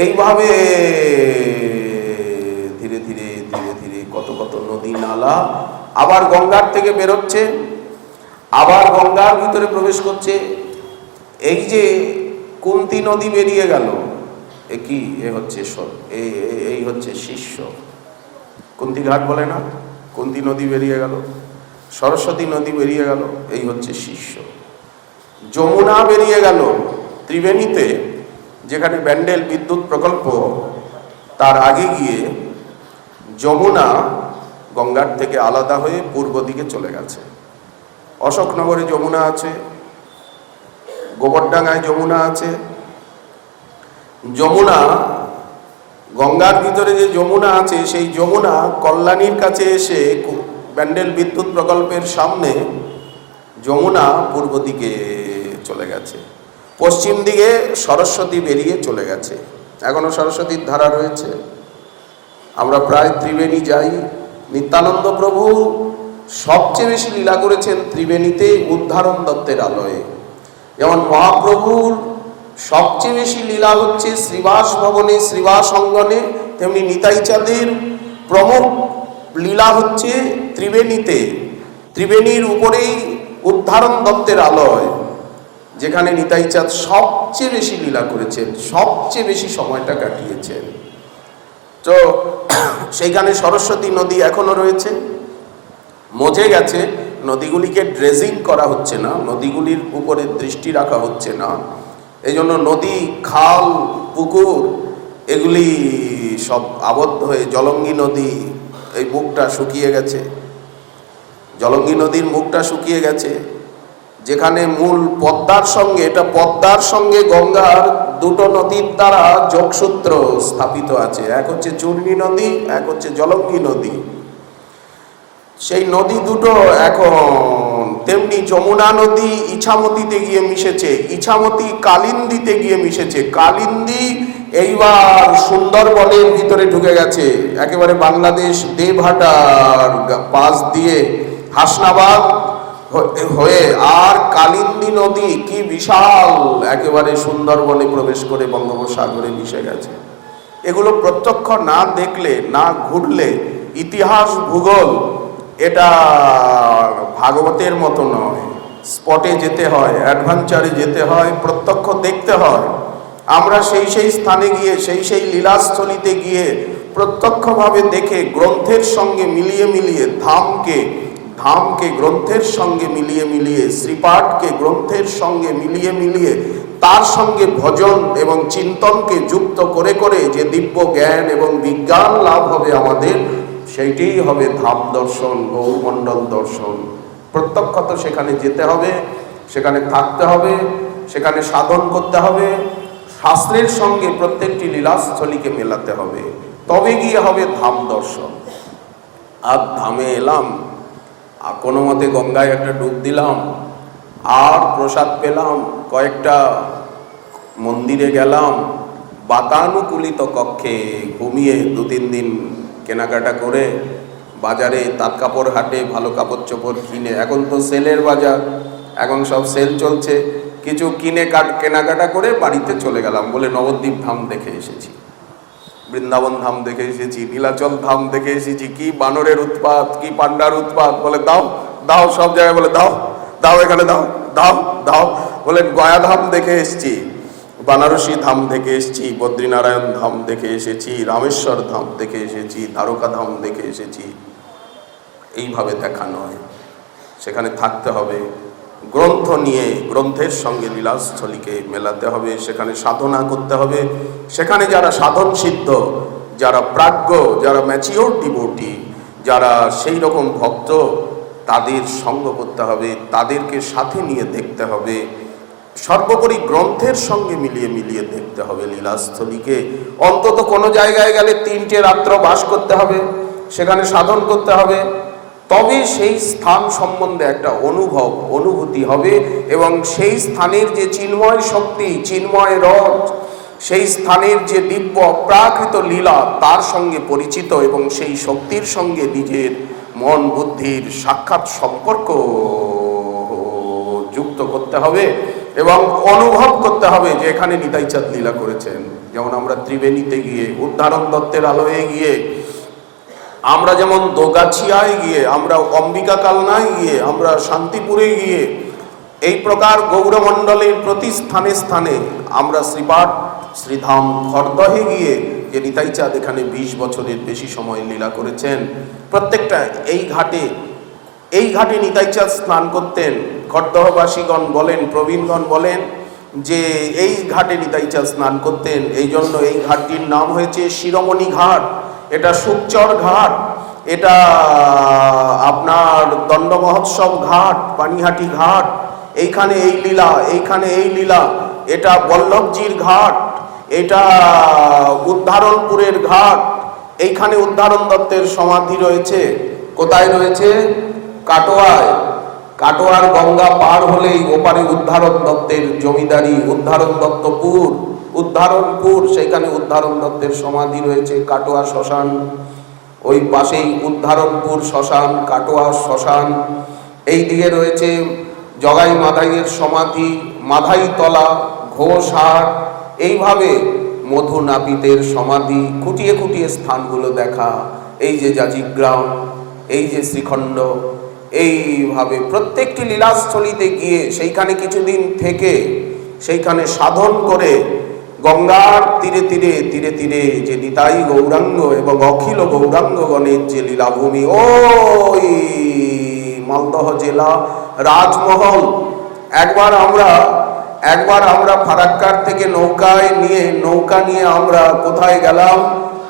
এইভাবে ধীরে ধীরে ধীরে ধীরে কত কত নদী নালা আবার গঙ্গার থেকে বেরোচ্ছে, আবার গঙ্গার ভিতরে প্রবেশ করছে। এই যে কুন্তি নদী বেরিয়ে গেল, এই হচ্ছে শিষ্য। কুন্তি ঘাট বলে না, কুন্তি নদী বেরিয়ে গেল, সরস্বতী নদী বেরিয়ে গেল, এই হচ্ছে শিষ্য। যমুনা বেরিয়ে গেল ত্রিবেণীতে, যেখানে ব্যান্ডেল বিদ্যুৎ প্রকল্প, তার আগে গিয়ে যমুনা গঙ্গার থেকে আলাদা হয়ে পূর্ব দিকে চলে গেছে। অশোকনগরে যমুনা আছে, গোবরডাঙ্গায় যমুনা আছে। যমুনা গঙ্গার ভিতরে যে যমুনা আছে, সেই যমুনা কল্যাণীর কাছে এসে ব্যান্ডেল বিদ্যুৎ প্রকল্পের সামনে যমুনা পূর্ব দিকে চলে গেছে। পশ্চিম দিকে সরস্বতী বেরিয়ে চলে গেছে। এখনো সরস্বতীর ধারা রয়েছে। আমরা প্রায় ত্রিবেণী যাই। নিত্যানন্দ প্রভু সবচেয়ে বেশি লীলা করেছেন ত্রিবেণীতে উদ্ধারণ দত্তের আলয়ে। যেমন মহাপ্রভুর সবচেয়ে বেশি লীলা হচ্ছে শ্রীবাস ভবনে, শ্রীবাস অঙ্গনে, তেমনি নিতাই চাঁদের প্রমুখ লীলা হচ্ছে ত্রিবেণীতে। ত্রিবেণীর উপরেই উদ্ধারণ দত্তের আলয়, যেখানে নিতাই চাঁদ সবচেয়ে বেশি লীলা করেছেন, সবচেয়ে বেশি সময়টা কাটিয়েছেন। তো সেইখানে সরস্বতী নদী এখনো রয়েছে, মজে গেছে। নদীগুলিকে ড্রেজিং করা হচ্ছে না, নদীগুলির উপরে দৃষ্টি রাখা হচ্ছে না। এই জন্য নদী, খাল, পুকুর এগুলি সব আবদ্ধ হয়ে জলঙ্গি নদী এই মুখটা শুকিয়ে গেছে। জলঙ্গি নদীর মুখটা শুকিয়ে গেছে, যেখানে মূল পদ্মার সঙ্গে, এটা পদ্মার সঙ্গে গঙ্গার দুটো নদীর দ্বারা যোগসূত্র স্থাপিত আছে। এক হচ্ছে চূর্ণী নদী, এক হচ্ছে জলঙ্গি নদী। সেই নদী দুটো এখন তেমনি যমুনা নদী ইছামতিতে গিয়ে মিশেছে, ইছামতি কালিন্দিতে গিয়ে মিশেছে, কালিন্দি এইবার সুন্দরবনের ভিতরে ঢুকে গেছে, একেবারে বাংলাদেশ দেবহাটার পাশ দিয়ে হাসনাবাদ হয়ে। আর কালিন্দী নদী কি বিশাল, একেবারে সুন্দরবনে প্রবেশ করে বঙ্গোপসাগরে মিশে গেছে। এগুলো প্রত্যক্ষ না দেখলে, না ঘুরলে, ইতিহাস ভূগোল এটা ভাগবতের মতো নয়। স্পটে যেতে হয়, অ্যাডভেঞ্চারে যেতে হয়, প্রত্যক্ষ দেখতে হয়। আমরা সেই স্থানে গিয়ে, সেই লীলাস্থলিতে গিয়ে প্রত্যক্ষভাবে দেখে গ্রন্থের সঙ্গে মিলিয়ে ধামকে গ্রন্থের সঙ্গে মিলিয়ে শ্রীপাঠকে গ্রন্থের সঙ্গে মিলিয়ে তার সঙ্গে ভজন এবং চিন্তনকে যুক্ত করে যে দিব্য জ্ঞান এবং বিজ্ঞান লাভ হবে আমাদের, সেইটাই হবে ধাম দর্শন, গৌরমণ্ডল দর্শন। প্রত্যক্ষত সেখানে যেতে হবে, সেখানে থাকতে হবে, সেখানে সাধন করতে হবে, শাস্ত্রের সঙ্গে প্রত্যেকটি লীলাস্থলীকে মেলাতে হবে, তবে গিয়ে হবে ধাম দর্শন। আর ধামে এলাম, আর কোনো মতে গঙ্গায় একটা ডুব দিলাম, আর প্রসাদ পেলাম, কয়েকটা মন্দিরে গেলাম, বাতানুকূলিত কক্ষে ঘুমিয়ে 2-3 দিন কেনাকাটা করে বাজারে তাঁত কাপড় হাটে ভালো কাপড় চোপড় কিনে, এখন তো সেলের বাজার, এখন সব সেল চলছে, কিছু কিনে কেনাকাটা করে বাড়িতে চলে গেলাম, বলে নবদ্বীপ ধাম দেখে এসেছি, বৃন্দাবন ধাম দেখে এসেছি, নীলাচল ধাম দেখে এসেছি। কি বানরের উৎপাত, কি পান্ডার উৎপাত, বলে দাও দাও, সব জায়গায় বলে দাও দাও, এখানে দাও দাও দাও। বলেন গয়া ধাম দেখে এসেছি, বানারসি ধাম দেখে এসেছি, বদ্রীনারায়ণ ধাম দেখে এসেছি, রামেশ্বর ধাম দেখে এসেছি, দ্বারকা ধাম দেখে এসেছি। এইভাবে দেখা নয়, সেখানে থাকতে হবে, গ্রন্থ নিয়ে গ্রন্থের সঙ্গে লীলাস্থলীকে মেলাতে হবে, সেখানে সাধনা করতে হবে। সেখানে যারা সাধন সিদ্ধ, যারা প্রাজ্ঞ, যারা ম্যাচিওর ডিভোটি, যারা সেই রকম ভক্ত, তাদের সঙ্গ করতে হবে, তাদেরকে সাথে নিয়ে দেখতে হবে। সর্বোপরি গ্রন্থের সঙ্গে মিলিয়ে দেখতে হবে লীলাস্থলীকে। অন্তত কোনো জায়গায় গেলে 3টে রাত্র বাস করতে হবে, সেখানে সাধন করতে হবে, তবে সেই স্থান সম্বন্ধে একটা অনুভূতি হবে এবং সেই স্থানের যে চিন্ময় শক্তি, চিন্ময় রস, সেই স্থানের যে দিব্য অপ্রাকৃত লীলা, তার সঙ্গে পরিচিত এবং সেই শক্তির সঙ্গে নিজের মন বুদ্ধির সাক্ষাৎ সম্পর্ক যুক্ত করতে হবে এবং অনুভব করতে হবে যে এখানে নিতাই চাঁদ লীলা করেছেন। যেমন আমরা ত্রিবেণীতে গিয়ে, উদ্ধারণ দত্তের আলয়ে গিয়ে, আমরা যেমন দোগাছিয়ায় গিয়ে, আমরা অম্বিকা কালনায় গিয়ে, আমরা শান্তিপুরে গিয়ে, এই প্রকার গৌরমণ্ডলের প্রতি স্থানে স্থানে আমরা শ্রীপাঠ শ্রীধাম খড়দহে গিয়ে যে নিতাই চাঁদ এখানে 20 বছরের বেশি সময় লীলা করেছেন, প্রত্যেকটা এই ঘাটে নিতাই চাঁদ স্নান করতেন। খড়দহবাসীগণ বলেন, প্রবীণগণ বলেন যে এই ঘাটে নিতাই চাঁদ স্নান করতেন, এই জন্য এই ঘাটটির নাম হয়েছে শিরোমণি ঘাট। এটা সুকচর ঘাট, এটা আপনার দণ্ড মহোৎসব ঘাট, পানিহাটি ঘাট, এইখানে এই লীলা, এইখানে এই লীলা। এটা বল্লভজির ঘাট, এটা উদ্ধারণপুরের ঘাট, এইখানে উদ্ধারণ দত্তের সমাধি রয়েছে। কোথায় রয়েছে? কাটোয়ায়। কাটোয়ার গঙ্গা পার হলেই ওপারে উদ্ধারণ দত্তের জমিদারি, উদ্ধারণ দত্তপুর। উদ্ধারণপুর, সেইখানে উদ্ধারণ দত্তের সমাধি রয়েছে। কাটোয়া শ্মশান, ওই পাশেই উদ্ধারণপুর শ্মশান, কাটোয়া শ্মশান। এই দিকে রয়েছে জগাই মাধাইয়ের সমাধি, মাধাইতলা, ঘোষহাট। এইভাবে মধু নাপিতের সমাধি, খুঁটিয়ে খুঁটিয়ে স্থানগুলো দেখা। এই যে জাজিগ্রাম, এই যে শ্রীখণ্ড, এইভাবে প্রত্যেকটি লীলাস্থলীতে গিয়ে সেইখানে কিছুদিন থেকে সেইখানে সাধন করে গঙ্গার তীরে তীরে তীরে তীরে যে নিতাই গৌরাঙ্গ এবং অখিল গৌরাঙ্গগণের যে লীলাভূমি, ওই মালদহ জেলা রাজমহল। একবার আমরা ফারাক্কার থেকে নৌকা নিয়ে আমরা কোথায় গেলাম?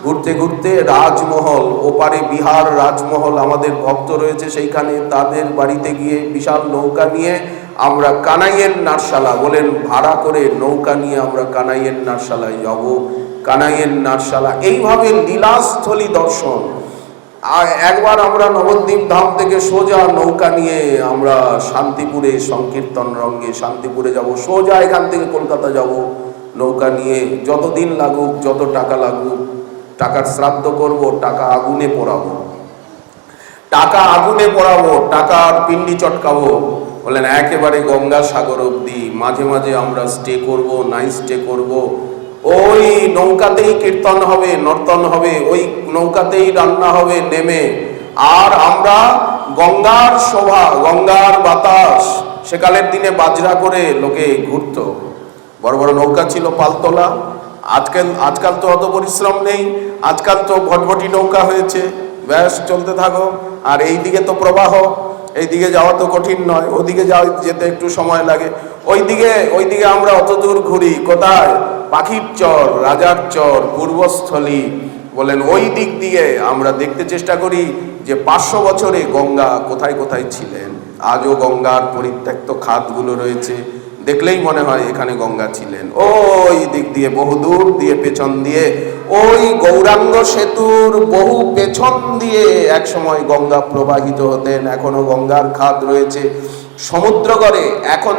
ঘুরতে ঘুরতে রাজমহল, ওপারে বিহার রাজমহল, আমাদের ভক্ত রয়েছে সেইখানে, তাদের বাড়িতে গিয়ে বিশাল নৌকা নিয়ে আমরা কানাইয়ের নাটশালা, বলেন ভাড়া করে নৌকা নিয়ে আমরা কানাইয়ের নাটশালায় যাব। কানাইয়ের নাটশালা, এইভাবে লীলাস্থলী দর্শন। আর একবার আমরা নবদ্বীপ ধাম থেকে সোজা নৌকা নিয়ে আমরা শান্তিপুরে সংকীর্তন রঙ্গে, শান্তিপুরে যাব, সোজা এখান থেকে কলকাতা যাব নৌকা নিয়ে। যতদিন লাগুক, যত টাকা লাগুক, টাকার শ্রাদ্ধ করব, টাকা আগুনে পোড়াবো, টাকার পিন্ডি চটকাবো। বলেন একেবারে গঙ্গা সাগর অব্দি। মাঝে মাঝে আমরা স্টে করব, নাইট স্টে করব। ওই নৌকাতেই কীর্তন হবে, নর্তন হবে, ওই নৌকাতেই রান্না হবে নেমে। আর আমরা গঙ্গার শোভা, গঙ্গার বাতাস। সেকালের দিনে বাজরা করে লোকে ঘুরতো, বড় বড় নৌকা ছিল পালতোলা। আজকাল তো অত পরিশ্রম নেই, আজকাল তো ভটভটি নৌকা হয়েছে, ব্যাস চলতে থাকো। আর এই দিকে তো প্রবাহ, এই দিকে যাওয়া তো কঠিন নয়, ওদিকে যেতে একটু সময় লাগে। ওইদিকে আমরা অত দূর ঘুরি কোথায়? পাখির চর, রাজার চর, পূর্বস্থলী। বলেন ওই দিক দিয়ে আমরা দেখতে চেষ্টা করি যে 500 বছরে গঙ্গা কোথায় কোথায় ছিলেন। আজও গঙ্গার পরিত্যক্ত খাতগুলো রয়েছে, দেখলেই মনে হয় এখানে গঙ্গা ছিলেন। ওই দিক দিয়ে বহুদূর দিয়ে, পেছন দিয়ে, ওই গৌরাঙ্গ সেতুর বহু পেছন দিয়ে একসময় গঙ্গা প্রবাহিত হতেন। এখনো গঙ্গার খাত রয়েছে। সমুদ্রগড়ে এখন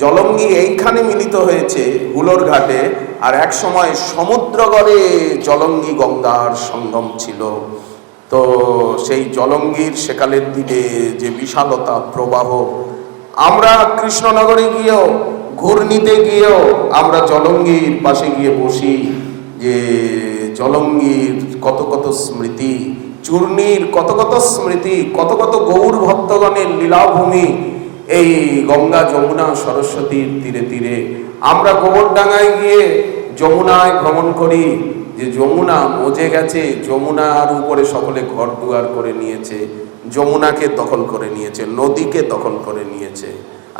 জলঙ্গি এইখানে মিলিত হয়েছে হুলোর ঘাটে, আর এক সময় সমুদ্রগড়ে জলঙ্গি গঙ্গার সঙ্গম ছিল। তো সেই জলঙ্গির সেকালের দিনে যে বিশালতা, প্রবাহ, আমরা কৃষ্ণনগরে গিয়েও, ঘূর্ণিতে গিয়েও আমরা জলঙ্গির পাশে গিয়ে বসি, যে জলঙ্গির কত কত স্মৃতি, চূর্ণীর কত কত স্মৃতি, কত কত গৌর ভক্তগণের লীলাভূমি এই গঙ্গা, যমুনা, সরস্বতীর তীরে তীরে। আমরা গোবরডাঙ্গায় গিয়ে যমুনায় ভ্রমণ করি, যে যমুনা মজে গেছে, যমুনার উপরে সকলে ঘর দুয়ার করে নিয়েছে, যমুনাকে দখল করে নিয়েছে, নদীকে দখল করে নিয়েছে।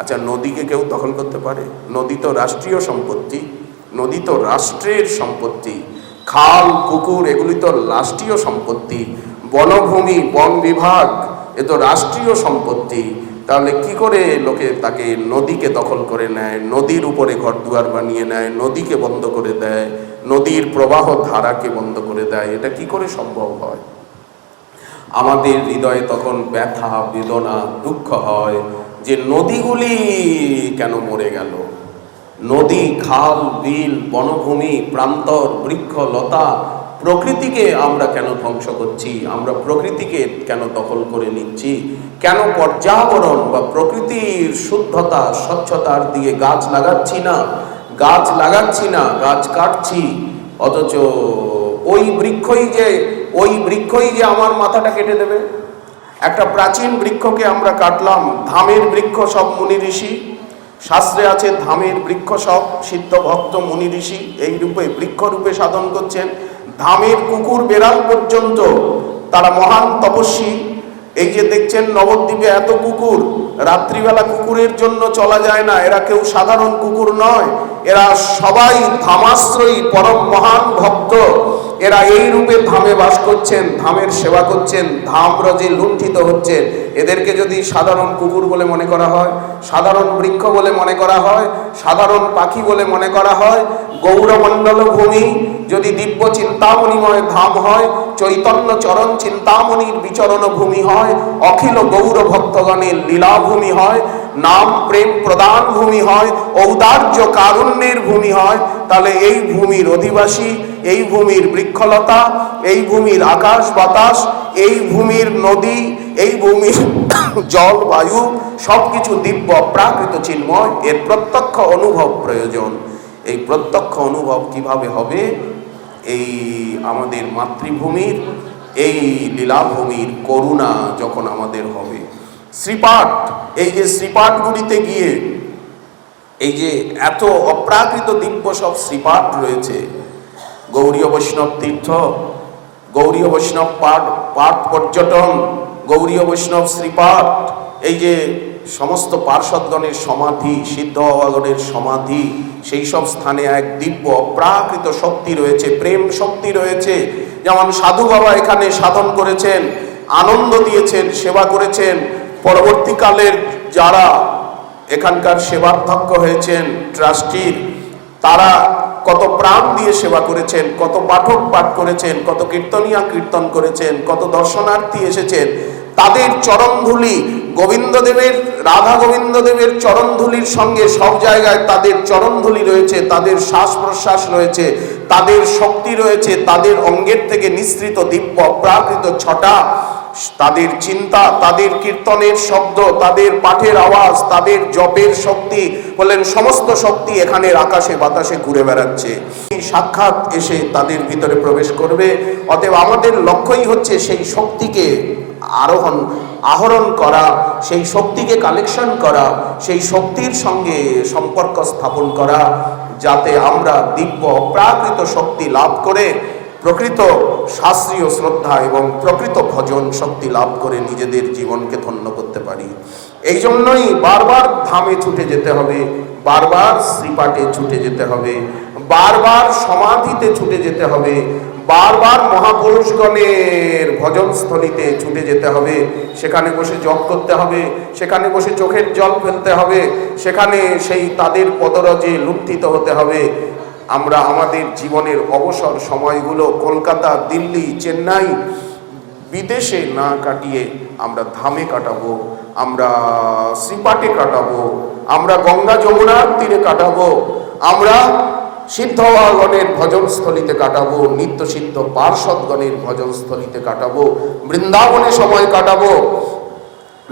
আচ্ছা, নদীকে কেউ দখল করতে পারে? নদী তো রাষ্ট্রীয় সম্পত্তি, নদী তো রাষ্ট্রের সম্পত্তি। খাল, পুকুর, এগুলি তো রাষ্ট্রীয় সম্পত্তি। বনভূমি, বন বিভাগ, এ তো রাষ্ট্রীয় সম্পত্তি। তাহলে কি করে লোকে তাকে, নদীকে দখল করে নেয়, নদীর উপরে ঘর দুয়ার বানিয়ে নেয়, নদীকে বন্ধ করে দেয়, নদীর প্রবাহ ধারাকে বন্ধ করে দেয়? এটা কি করে সম্ভব হয়? আমাদের হৃদয়ে তখন ব্যথা, বেদনা, দুঃখ হয় যে নদীগুলি কেন মরে গেল। নদী, খাল, বিল, বনভূমি, প্রান্তর, বৃক্ষ, লতা, প্রকৃতিকে আমরা কেন ধ্বংস করছি? আমরা প্রকৃতিকে কেন দখল করে নিচ্ছি? কেন পর্যাবরণ বা প্রকৃতির শুদ্ধতা, স্বচ্ছতার দিকে গাছ লাগাচ্ছি না, গাছ কাটছি? অথচ ওই বৃক্ষই যে আমার মাথাটা কেটে দেবে। একটা প্রাচীন বৃক্ষকে আমরা কাটলাম, ধামের বৃক্ষ সব মুনি ঋষি, শাস্ত্রে আছে ধামের বৃক্ষ সব সিদ্ধ ভক্ত মুনি ঋষি এই রূপে বৃক্ষ রূপে সাধন করছেন। ধামের কুকুর বেড়াল পর্যন্ত তারা মহান তপস্বী। এই যে দেখছেন নবদ্বীপে এত কুকুর, রাত্রিবেলা কুকুরের জন্য চলা যায় না। এরা কেউ সাধারণ কুকুর নয়, এরা সবাই ধামাশ্রয়ী পরম মহান ভক্ত। এরা এই রূপে ধামে বাস করছেন, ধামের সেবা করছেন, ধামরজে লুণ্ঠিত হচ্ছেন। এদেরকে যদি সাধারণ কুকুর বলে মনে করা হয়, সাধারণ বৃক্ষ বলে মনে করা হয়, সাধারণ পাখি বলে মনে করা হয়, গৌরমণ্ডল ভূমি যদি দিব্য চিন্তামণিময় ধাম হয়, চৈতন্য চরণ চিন্তামণির বিচরণ ভূমি হয়, অখিল গৌর ভক্তগণের লীলাভূমি হয়, নাম প্রেম প্রদান ভূমি হয়, ঔদার্য কারুণ্যের ভূমি হয়, তাহলে এই ভূমির অধিবাসী, এই ভূমির বৃক্ষলতা, এই ভূমির আকাশ বাতাস, এই ভূমির নদী, এই ভূমির জল বায়ু সবকিছু দিব্য প্রাকৃত চিন্ময়। এর প্রত্যক্ষ অনুভব প্রয়োজন। এই প্রত্যক্ষ অনুভব কিভাবে হবে? এই আমাদের মাতৃভূমির, এই লীলাভূমির করুণা যখন আমাদের হবে। শ্রীপাঠ, এই যে শ্রীপাঠগুলিতে গিয়ে এই যে এত অপ্রাকৃত দিব্য সব শ্রীপাঠ রয়েছে, গৌড়ীয় বৈষ্ণব তীর্থ, গৌড়ীয় বৈষ্ণব পাঠ পর্যটন, গৌড়ীয় বৈষ্ণব শ্রীপাঠ, এই যে সমস্ত পার্ষদগণের সমাধি, সিদ্ধ বাবাগণের সমাধি, সেই সব স্থানে এক দিব্য অপ্রাকৃত শক্তি রয়েছে, প্রেম শক্তি রয়েছে। যেমন সাধু বাবা এখানে সাধন করেছেন, আনন্দ দিয়েছেন, সেবা করেছেন। পরবর্তীকালের যারা এখানকার সেবাধ্যক্ষ হয়েছেন, ট্রাস্টির, তারা কত প্রাণ দিয়ে সেবা করেছেন, কত পাঠক পাঠ করেছেন, কত কীর্তনিয়া কীর্তন করেছেন, কত দর্শনার্থী এসেছেন। তাদের চরণধুলি গোবিন্দদেবের, রাধা গোবিন্দদেবের চরণধুলির সঙ্গে সব জায়গায় তাদের চরণধুলি রয়েছে, তাদের শ্বাস প্রশ্বাস রয়েছে, তাদের শক্তি রয়েছে, তাদের অঙ্গের থেকে নিঃসৃত দিব্য প্রাকৃত ছটা, তাদের চিন্তা, তাদের কীর্তনের শব্দ, তাদের পাঠের আওয়াজ, তাদের জপের শক্তি, বলেন সমস্ত শক্তি এখানের আকাশে বাতাসে ঘুরে বেড়াচ্ছে। সাক্ষাৎ এসে তাদের ভিতরে প্রবেশ করবে। অতএব আমাদের লক্ষ্যই হচ্ছে সেই শক্তিকে আহরণ করা, সেই শক্তিকে কালেকশন করা, সেই শক্তির সঙ্গে সম্পর্ক স্থাপন করা, যাতে আমরা দিব্য প্রাকৃত শক্তি লাভ করে প্রকৃত শাস্ত্রীয় শ্রদ্ধা এবং প্রকৃত ভজন শক্তি লাভ করে নিজেদের জীবনকে ধন্য করতে পারি। এই জন্যই বারবার ধামে ছুটে যেতে হবে, বারবার শ্রীপাঠে ছুটে যেতে হবে, বারবার সমাধিতে ছুটে যেতে হবে, বারবার মহাপুরুষগণের ভজনস্থলিতে ছুটে যেতে হবে। সেখানে বসে জপ করতে হবে, সেখানে বসে চোখের জল ফেলতে হবে, সেখানে সেই তাদের পদরজে লুণ্ঠিত হতে হবে। আমরা আমাদের জীবনের অবসর সময়গুলো কলকাতা, দিল্লি, চেন্নাই, বিদেশে না কাটিয়ে আমরা ধামে কাটাবো, আমরা শ্রীপাঠে কাটাবো, আমরা গঙ্গা যমুনার তীরে কাটাবো, আমরা সিদ্ধগণের ভজনস্থলিতে কাটাবো, নিত্য সিদ্ধ পার্ষদগণের ভজনস্থলিতে কাটাবো, বৃন্দাবনে সময় কাটাবো,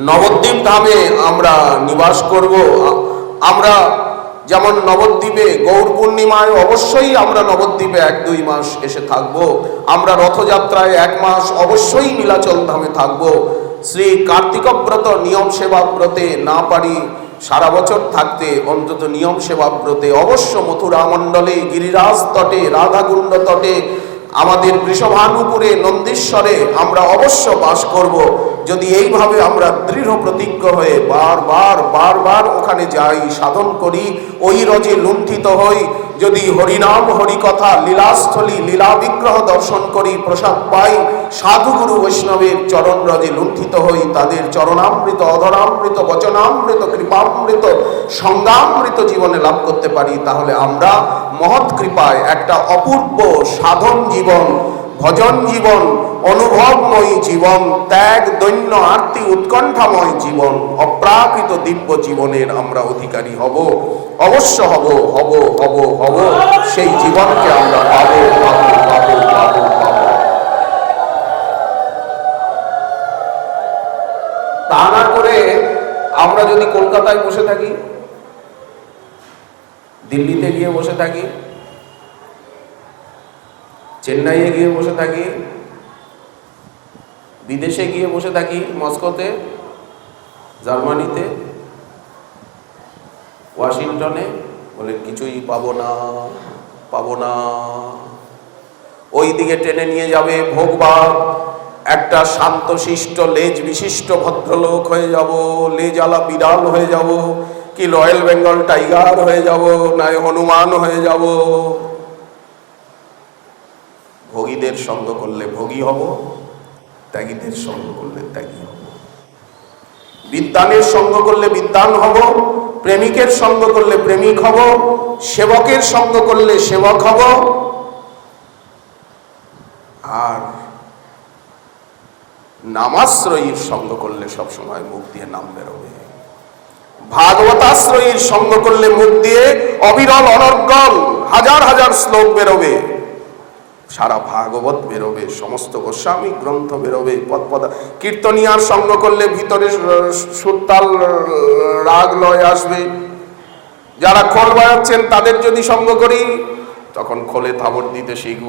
নবদ্বীপ ধামে আমরা নিবাস করব। আমরা যেমন নবদ্বীপে গৌর পূর্ণিমায় অবশ্যই আমরা নবদ্বীপে 1-2 মাস এসে থাকব। আমরা রথযাত্রায় 1 মাস অবশ্যই নীলাচল ধামে থাকব। শ্রী কার্তিক ব্রত নিয়ম সেবা ব্রতে না পারি সারা বছর থাকতে, অন্তত নিয়ম সেবা ব্রতে অবশ্য মথুরা মণ্ডলে, গিরিরাজ তটে, রাধাকুণ্ড তটে, আমাদের বৃষভানুপুরে, নন্দীশ্বরে আমরা অবশ্য বাস করব। যদি এইভাবে আমরা দৃঢ় প্রতিজ্ঞ হয়ে বারবার ওখানে যাই, সাধন করি, ওই রজে লুণ্ঠিত হই, যদি হরিনাম হরিকথা লীলাস্থলী লীলা বিগ্রহ দর্শন করি, প্রসাদ পাই, সাধুগুরু বৈষ্ণবের চরণ রজে লুণ্ঠিত হই, তাদের চরণামৃত, অধরামৃত, বচনামৃত, কৃপামৃত, সঙ্গামৃত জীবনে লাভ করতে পারি, তাহলে আমরা মহৎ কৃপায় একটা অপূর্ব সাধন জীবন, ভজন জীবন, অনুভবময়ী জীবন, ত্যাগ দৈন্য আরতি উৎকণ্ঠাময় জীবন, অপ্রাকৃত দিব্য জীবনের আমরা অধিকারী হব। অবশ্য হব। সেই জীবনকে আমরা পাবো। তা না করে আমরা যদি কলকাতায় বসে থাকি, দিল্লিতে গিয়ে বসে থাকি, চেন্নাইয়ে গিয়ে বসে থাকি, বিদেশে গিয়ে বসে থাকি, মস্কোতে, জার্মানিতে, ওয়াশিংটনে, বলে কিছুই পাবো না। ওই দিকে টেনে নিয়ে যাবে ভোগবাদ, একটা শান্তশিষ্ট লেজ বিশিষ্ট ভদ্রলোক হয়ে যাব, লেজালা বিড়াল হয়ে যাব, কি রয়্যাল বেঙ্গল টাইগার হয়ে যাব, নয় হনুমান হয়ে যাব। ভোগীদের সঙ্গ করলে ভোগী হব, ত্যাগীদের সঙ্গ করলে ত্যাগী হব। বিদ্বানের সঙ্গ করলে বিদ্বান হব, প্রেমিকের সঙ্গ করলে প্রেমিক হব, সেবকের সঙ্গ করলে সেবক হব, আর নামাশ্রয়ীর সঙ্গ করলে সবসময় মুখ দিয়ে নাম বেরোবে। ভাগবতাশ্রয়ীর সঙ্গ করলে মুখ দিয়ে অবিরল অনর্গল হাজার হাজার শ্লোক বেরোবে, সারা ভাগবত বেরোবে, সমস্ত গোস্বামী গ্রন্থ বেরোবে, পদপদা। কীর্তনিয়ার সঙ্গ করলে ভিতরে সুরতাল রাগ লয় আসবে। যারা খোল বাজাচ্ছেন তাদের যদি সঙ্গ করি তখন খোলে থাবর দিতে শিখব।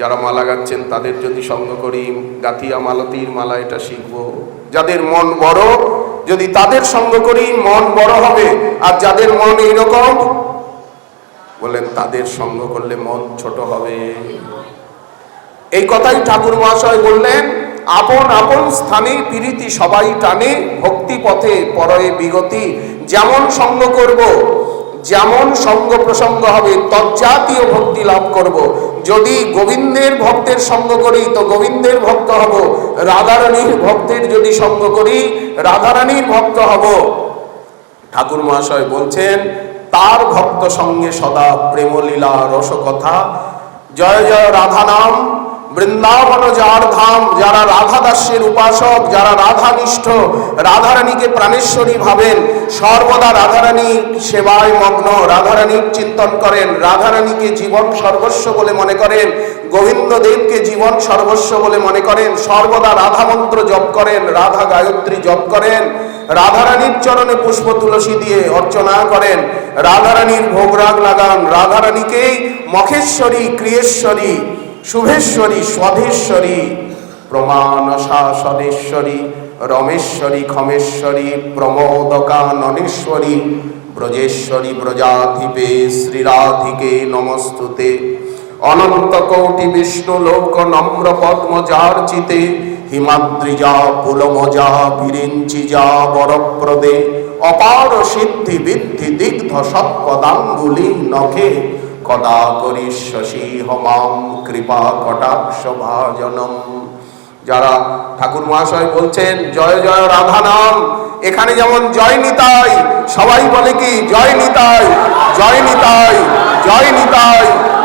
যারা মালা গাচ্ছেন তাদের যদি সঙ্গ করি গাথিয়া মালতীর মালা এটা শিখব। যাদের মন বড় যদি তাদের সঙ্গ করি মন বড় হবে, আর যাদের মন এইরকম বলেন তাদের সঙ্গ করলে মন ছোট হবে। এই কথাই ঠাকুর মহাশয় বললেন, আপন আপন স্থানে প্রীতি সবাই টানে, ভক্তি পথে পরয়ে বিগতি। যেমন সঙ্গ করব, যেমন সঙ্গ প্রসঙ্গ হবে তজ্জাতীয় ভক্তি লাভ করব। যদি গোবিন্দের ভক্তের সঙ্গ করি তো গোবিন্দের ভক্ত হব, রাধারানীর ভক্তের যদি সঙ্গ করি রাধারানীর ভক্ত হব। ঠাকুর মহাশয় বলছেন, তার ভক্ত সঙ্গে সদা প্রেমলীলা রসকথা। জয় জয় রাধা নাম বৃন্দাবন যার ধাম। যারা রাধা দাসের উপাসক, যারা রাধানিষ্ঠ, রাধারানীকে প্রাণেশ্বরী ভাবেন, সর্বদা রাধারানী সেবায় মগ্ন, রাধারানীর চিন্তন করেন, রাধারানীকে জীবন সর্বস্ব বলে মনে করেন, গোবিন্দদেবকে জীবন সর্বস্ব বলে মনে করেন, সর্বদা রাধা মন্ত্র জপ করেন, রাধা গায়ত্রী জপ করেন, রাধারানীর চরণে পুষ্প তুলসী দিয়ে অর্চনা করেন, রাধারানীর ভোগরাগ লাগান, রাধারানীকেই মখেশ্বরী, ক্রিয়েশ্বরী, শুভেশ্বরী, স্বধেশ্বরী, প্রমাণসা সদেশ্বরী, রমেশ্বরী, ক্ষমেশ্বরী, প্রমোদকাননেশ্বরী, ব্রজেশ্বরী, ব্রজাধিপে শ্রীরাধিকে নমস্তুতে। অনন্ত কোটি বিষ্ণু লোক নম্র পদ্মজার্চিতে, হিমাদ্রিজা পুলমজা বিরিঞ্চিজা বরপ্রদে, অপার সিদ্ধি বিদ্ধি দিগ্ধ সৎপদাঙ্গুলি নখে, কদা করিষ্যসি হমাম কৃপা কটাক্ষ ভাজনম। যারা ঠাকুর মহাশয় বলছেন জয় জয় রাধা নাম, এখানে যেমন জয় নিতাই, সবাই বলে কি জয় নিতাই, জয় নিতাই, জয় নিতাই,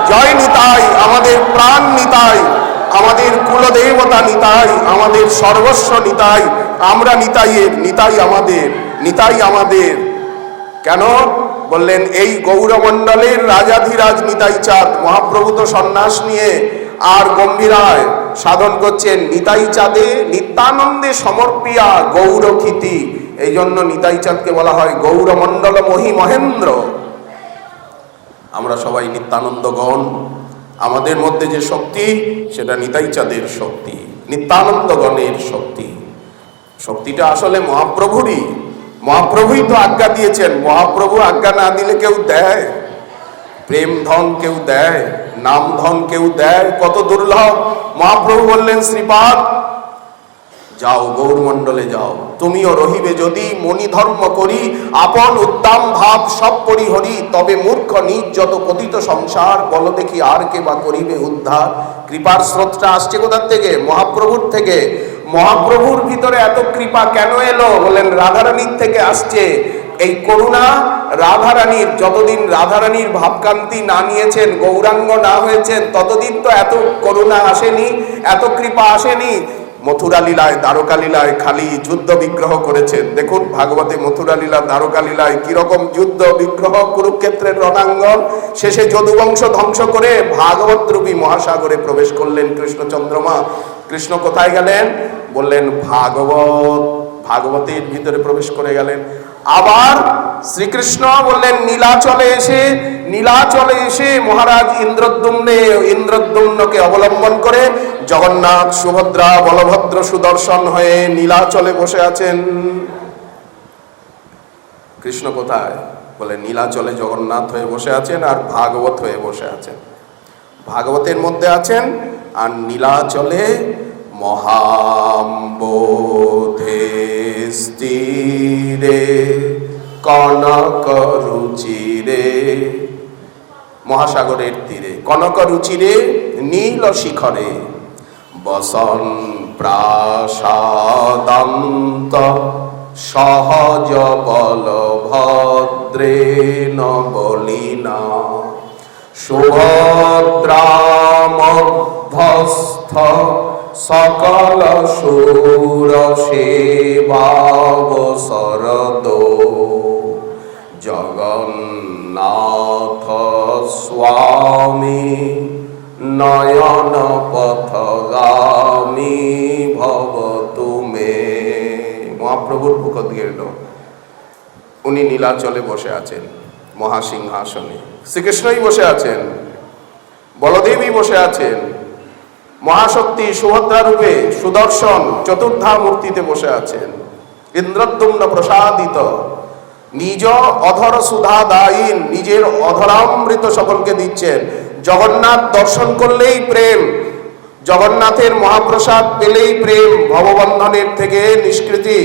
জয় নিতাই, আমাদের প্রাণ নিতাই, আমাদের কুলদেবতা নিতাই, আমাদের সর্বস্ব নিতাই, আমরা নিতাইয়ের, নিতাই আমাদের, নিতাই আমাদের। কেন বললেন, এই গৌরমণ্ডলের রাজাধিরাজ নিতাই চাঁদ মহাপ্রভু তো সন্ন্যাস নিয়ে আর গম্ভীরায় সাধন করছেন। নিতাই চাঁদে নিত্যানন্দে সমর্পিয়া গৌরক্ষিতি, এই জন্য নিতাই চাঁদকে বলা হয় গৌরমণ্ডল মহি মহেন্দ্র। আমরা সবাই নিত্যানন্দগণ, আমাদের মধ্যে যে শক্তি সেটা নিতাই চাঁদের শক্তি, নিত্যানন্দগণের শক্তি। শক্তিটা আসলে মহাপ্রভুরই, মহাপ্রভুই তো আজ্ঞা দিয়েছেন। মহাপ্রভু আজ্ঞা না দিলে কেউ দেয়? প্রেম ধন কেউ দেয়? নাম ধন কেউ দেয়? কত দুর্লভ। মহাপ্রভু বললেন, শ্রীপাদ যাও গৌরমণ্ডলে যাও, তুমিও রহিবে যদি মনি ধর্ম করি, আপন উত্তম ভাব সব পরিহরি, তবে মূর্খ নিজ যত পতিত সংসার, বল দেখি আর কে বা করিবে উদ্ধার। কৃপার স্রোতটা আসছে কোথার থেকে? মহাপ্রভুর থেকে। মহাপ্রভুর ভিতরে এত কৃপা কেন এলো? বলেন রাধারানীর থেকে আসছে। এই করুণা রাধারানীর, যতদিন রাধারানীর ভাবকান্তি না নিয়েছেন, গৌরাঙ্গ না হয়েছেন, ততদিন তো এত করুণা আসেনি, এত কৃপা আসেনি। মথুরা লীলায়, দ্বারকা লীলায় খালি যুদ্ধ বিগ্রহ করেছেন। দেখুন ভাগবতে মথুরা লীলা, দ্বারকা লীলায় কিরকম যুদ্ধ বিগ্রহ, কুরুক্ষেত্রের রণাঙ্গন। শেষে যদুবংশ ধ্বংস করে ভাগবত রূপী মহাসাগরে প্রবেশ করলেন কৃষ্ণচন্দ্রমা। কৃষ্ণ কোথায় গেলেন? বললেন ভাগবত, ভাগবতের ভিতরে প্রবেশ করে গেলেন। আবার শ্রীকৃষ্ণ বললেন নীলাচলে এসে, নীলাচলে এসে মহারাজ ইন্দ্রদ্যুম্নকে অবলম্বন করে জগন্নাথ, সুভদ্রা, বলভদ্র সুদর্শন হয়ে নীলাচলে বসে আছেন। কৃষ্ণ কোথায়? বলে নীলাচলে জগন্নাথ হয়ে বসে আছেন আর ভাগবত হয়ে বসে আছেন। ভাগবতের মধ্যে আছেন আর নীলাচলে মহাম্বোধে স্থিরে কনক রুচিরে, মহাসাগরের তীরে কনক রুচিরে নীল শিখরে, বসন প্রাসাদান্ত সহজ বলভদ্রে নবলীনা, সুভদ্রা মধ্যস্থ সকল সুর সেবাবসরদ জগন্নাথ স্বামী নয়ন পথগামী ভব তুমে। মহাপ্রভুর মুখ দিয়ে এলো, উনি নীলাচলে বসে আছেন মহাসিংহাসনে, শ্রীকৃষ্ণই বসে আছেন, বলদেবী বসে আছেন, মহাশক্তি সুভদ্রা রূপে সুদর্শন চতুর্ধা মূর্তিতে বসে আছেন, ইন্দ্রদ্যুম্ন প্রসাদিত নিজ অধর সুধা দায়ীন, নিজের অধরামৃত সকলকে দিচ্ছেন। জগন্নাথ দর্শন করলেই প্রেম, জগন্নাথের মহাপ্রসাদ পেলেই প্রেম, ভববন্ধনের থেকে নিষ্কৃতি।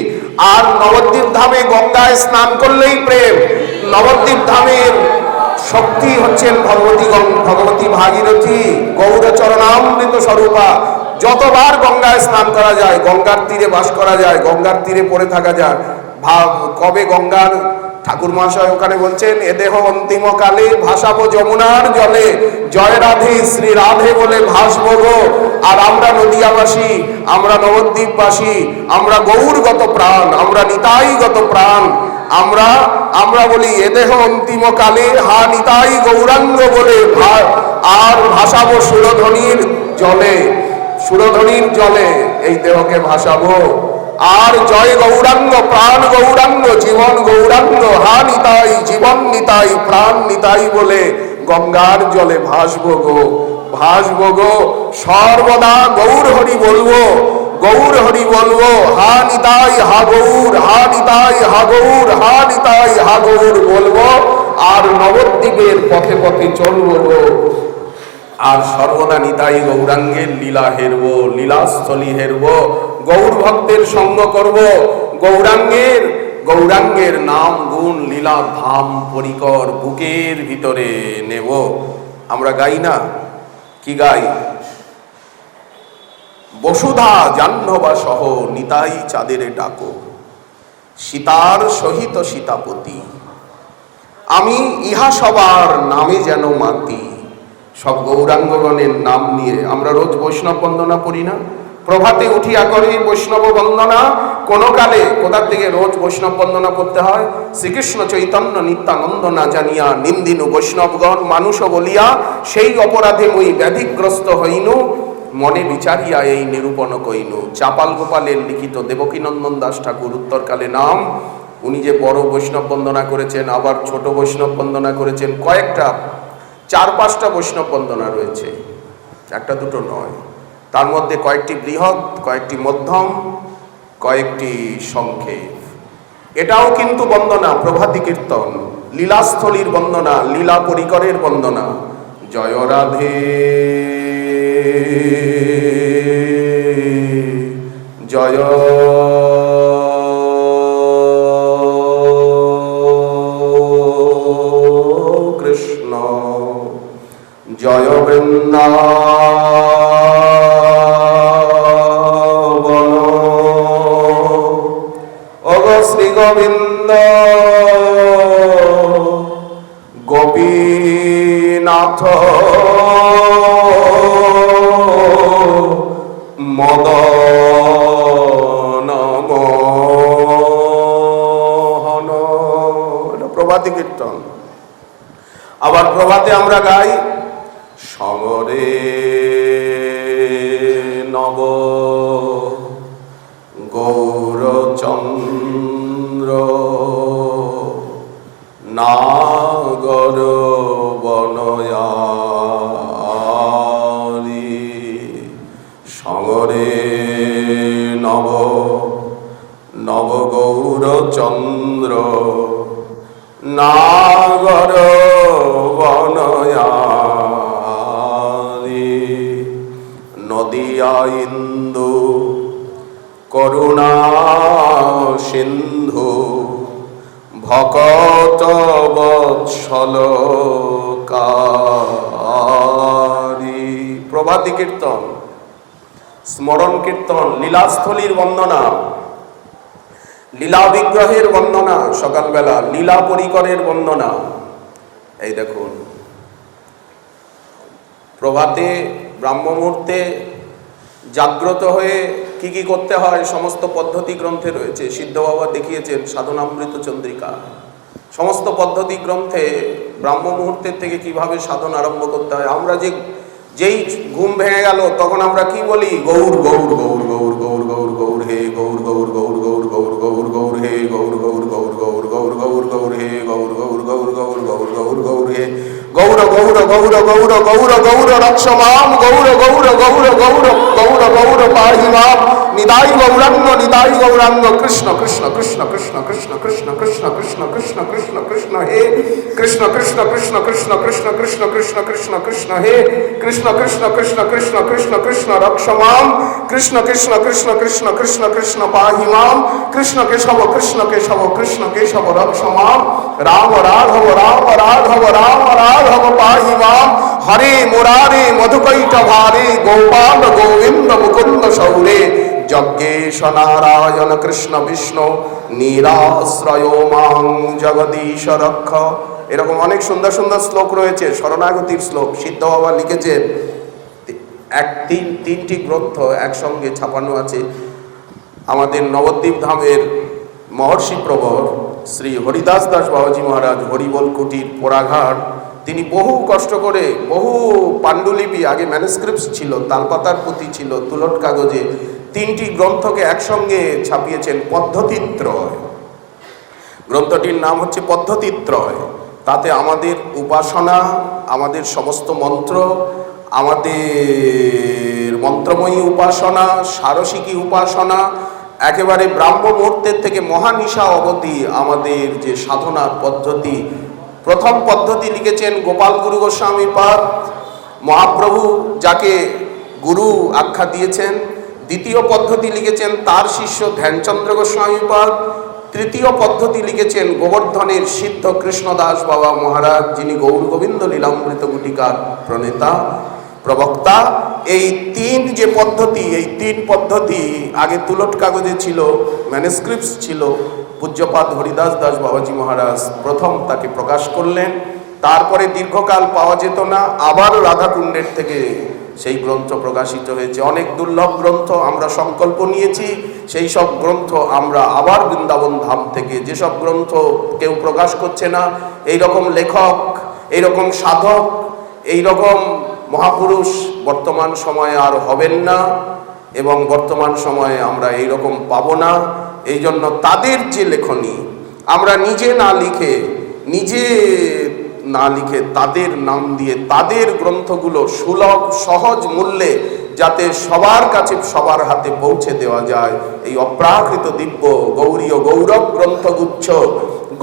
আর নবদ্বীপ ধামে গঙ্গায় স্নান করলেই প্রেম। নবদ্বীপ ধামের শক্তি হচ্ছেন ভগবতী ভাগীরথী, গৌরচরণামৃত স্বরূপা। যতবার গঙ্গায় স্নান করা যায়, গঙ্গার তীরে বাস করা যায়, গঙ্গার তীরে পড়ে থাকা যায়, কবে গঙ্গার ঠাকুর মহাশয় ওখানে বলছেন, এ দেহ অন্তিম কালে ভাসাবো যমুনার জলে, জয় রাধে শ্রী রাধে বলে ভাসবো গো। আর আমরা নদিয়াবাসী, আমরা নবদ্বীপবাসী, আমরা গৌরগত প্রাণ, আমরা নিতাইগত প্রাণ, আমরা বলি এ দেহ অন্তিম কালে হা নিতাই গৌরাঙ্গ বলে, আর ভাসাবো সুরধ্বনির জলে, সুরধ্বনির জলে এই দেহকে ভাসাবো। আর জয় গৌরাঙ্গ, প্রাণ গৌরাঙ্গ, জীবন গৌরাঙ্গ, হা নিতাই, জীবন নিতাই, প্রাণ নিতাই বলে গঙ্গার জলে ভাসবো গো, ভাসবো গো। সর্বদা গৌর হরি বলবো, গৌর হরি বলবো, হা নিতাই হা গৌর, হা নিতাই হা গৌর, হা নিতাই হা গৌর বলবো। আর নবদ্বীপের পথে পথে চলবো গো। আর সর্বদা নিতাই গৌরাঙ্গের লীলা হেরবো, লীলাস্থলী হেরবো, গৌর ভক্তের সঙ্গ করব, গৌরাঙ্গের নাম গুণ লীলা ধাম পরিকর বুকের ভিতরে নেব। আমরা গাই না, কি গাই? বসুধা জাহ্নবা সহ নিতাই চাঁদের ডাকো, সীতার সহিত সীতাপতি, আমি ইহা সবার নামে যেন মাতি। সব গৌরাঙ্গগণের নাম নিয়ে আমরা রোজ বৈষ্ণব বন্দনা পড়ি না? প্রভাতে উঠিয়া করে বৈষ্ণব বন্দনা। কোন কালে কোথার থেকে রোজ বৈষ্ণব বন্দনা করতে হয়? শ্রীকৃষ্ণ চৈতন্য নিত্যানন্দ না জানিয়া নিন্দিনু বৈষ্ণবগণ মানুষ বলিয়া, সেই অপরাধে মুই ব্যাধিগ্রস্ত হইনু, মনে বিচারিয়া এই নিরূপণ কইনু। চাপাল গোপালের লিখিত দেবকীনন্দন দাস ঠাকুর উত্তরকালে নাম। উনি যে বড় বৈষ্ণব বন্দনা করেছেন, আবার ছোট বৈষ্ণব বন্দনা করেছেন, কয়েকটা 4-5টা বৈষ্ণব বন্দনা রয়েছে, একটা দুটো নয়। তার মধ্যে কয়েকটি বৃহৎ, কয়েকটি মধ্যম, কয়েকটি সংক্ষেপ। এটাও কিন্তু বন্দনা, প্রভাতী কীর্তন, লীলাস্থলীর বন্দনা, লীলা পরিকরের বন্দনা। জয় রাধে জয় কৃষ্ণ, জয় বৃন্দাবন, ওগ শ্রী গোবিন্দ গোপীনাথ মদন মোহন। এটা প্রভাতী কীর্তন। আবার প্রভাতে আমরা গাই, সমরে নব গৌরচন্দ্র নাগর বনয়ারি, সমরে নব নব গৌরচন্দ্র নাগর বনয়ারি, নদিয়া ইন্দু করুণা সিন্ধু, ভকত বৎসল কারি। প্রভাতী কীর্তন, স্মরণ কীর্তন, লীলাস্থলীর বন্দনা, লীলা বিগ্রহের বন্দনা, সকালবেলা লীলা পরিকরের বন্দনা। এই দেখুন, প্রভাতে ব্রাহ্ম মুহূর্তে জাগ্রত হয়ে কি কি করতে হয় সমস্ত পদ্ধতি গ্রন্থে রয়েছে। সিদ্ধ বাবা দেখিয়েছেন সাধনামৃত চন্দ্রিকা। সমস্ত পদ্ধতি গ্রন্থে ব্রাহ্ম মুহূর্তের থেকে কিভাবে সাধন আরম্ভ করতে হয়। আমরা যেই ঘুম ভেঙে গেল তখন আমরা কি বলি? গৌর গৌর গৌর গৌর গৌর গৌর গৌর হে গৌর গৌর গৌর গৌর গৌর গৌর গৌর হে গৌর গৌর গৌর গৌর গৌর গৌর গৌর হে গৌর গৌর গৌর গৌর গৌর গৌর গৌর হে গৌর গৌর গৌর গৌর গৌর গৌর রক্ষমাম গৌর গৌর গৌর গৌর গৌর গৌর পাহি মাম নিতাই গৌরাঙ্গ নিতাই গৌরাঙ্গ কৃষ্ণ কৃষ্ণ কৃষ্ণ কৃষ্ণ কৃষ্ণ কৃষ্ণ কৃষ্ণ কৃষ্ণ কৃষ্ণ কৃষ্ণ কৃষ্ণ হে কৃষ্ণ কৃষ্ণ কৃষ্ণ কৃষ্ণ কৃষ্ণ কৃষ্ণ কৃষ্ণ কৃষ্ণ কৃষ্ণ হে কৃষ্ণ কৃষ্ণ কৃষ্ণ কৃষ্ণ কৃষ্ণ কৃষ্ণ রক্ষমাম কৃষ্ণ কৃষ্ণ কৃষ্ণ কৃষ্ণ কৃষ্ণ কৃষ্ণ পাহি মাম কৃষ্ণ কেশব কৃষ্ণ কেশব কৃষ্ণ কেশব রক্ষমাম রাম রাঘব রাম রাঘব রাম রাঘব পাহি মাম হরে মুরারে মধুকৈটভারে গোপাল গোবিন্দ মুকুন্দ সৌরে যজ্ঞেশ নারায়ণ কৃষ্ণ বিষ্ণু নিরাশ্রয় মাং জগদীশ রক্ষ। এরকম অনেক সুন্দর সুন্দর শ্লোক রয়েছে, শরণাগতির শ্লোক। সিদ্ধ বাবা লিখেছেন, তিনটি গ্রন্থ একসঙ্গে ছাপানো আছে। আমাদের নবদ্বীপ ধামের মহর্ষি প্রবর শ্রী হরিদাস দাস বাবাজি মহারাজ হরিবল কুটির পোড়াঘাট, তিনি বহু কষ্ট করে বহু পাণ্ডুলিপি, আগে ম্যানুস্ক্রিপ্টস ছিল, তালপাতার পুঁথি ছিল, তুলট কাগজে, তিনটি গ্রন্থকে একসঙ্গে ছাপিয়েছেন। পদ্ধতিত্রয় গ্রন্থটির নাম হচ্ছে পদ্ধতিত্রয়। তাতে আমাদের উপাসনা, আমাদের সমস্ত মন্ত্র, আমাদের মন্ত্রময়ী উপাসনা, সারসিকী উপাসনা, একেবারে ব্রাহ্ম মুহূর্তের থেকে মহানিশা অবধি আমাদের যে সাধনার পদ্ধতি। প্রথম পদ্ধতি লিখেছেন গোপাল গুরু গোস্বামী পাদ মহাপ্রভু, যাকে গুরু আখ্যা দিয়েছেন। দ্বিতীয় পদ্ধতি লিখেছেন তার শিষ্য ধ্যানচন্দ্র গোস্বামী পাদ। তৃতীয় পদ্ধতি লিখেছেন গোবর্ধনের সিদ্ধ কৃষ্ণদাস বাবা মহারাজ, যিনি গৌর গোবিন্দ লীলামৃত গুটিকার প্রণেতা প্রবক্তা। এই তিন পদ্ধতি আগে তুলট কাগজে ছিল, ম্যানুস্ক্রিপ্টস ছিল। পূজ্যপাদ হরিদাস দাস বাবাজি মহারাজ প্রথম তাকে প্রকাশ করলেন। তারপরে দীর্ঘকাল পাওয়া যেত না, আবার রাধাকুণ্ডের থেকে সেই গ্রন্থ প্রকাশিত হয়েছে। অনেক দুর্লভ গ্রন্থ আমরা সংকল্প নিয়েছি, সেই সব গ্রন্থ আমরা আবার বৃন্দাবন ধাম থেকে, যেসব গ্রন্থ কেউ প্রকাশ করছে না, এই রকম লেখক, এইরকম সাধক, এইরকম মহাপুরুষ বর্তমান সময়ে আর হবেন না, এবং বর্তমান সময়ে আমরা এইরকম পাবো না। এই জন্য তাদের যে লেখনী আমরা নিজে না লিখে তাদের নাম দিয়ে তাদের গ্রন্থগুলো সুলভ সহজ মূল্যে যাতে সবার কাছে সবার হাতে পৌঁছে দেওয়া যায়, এই অপ্রাকৃত দিব্য গৌরীয় গৌরব গ্রন্থগুচ্ছ,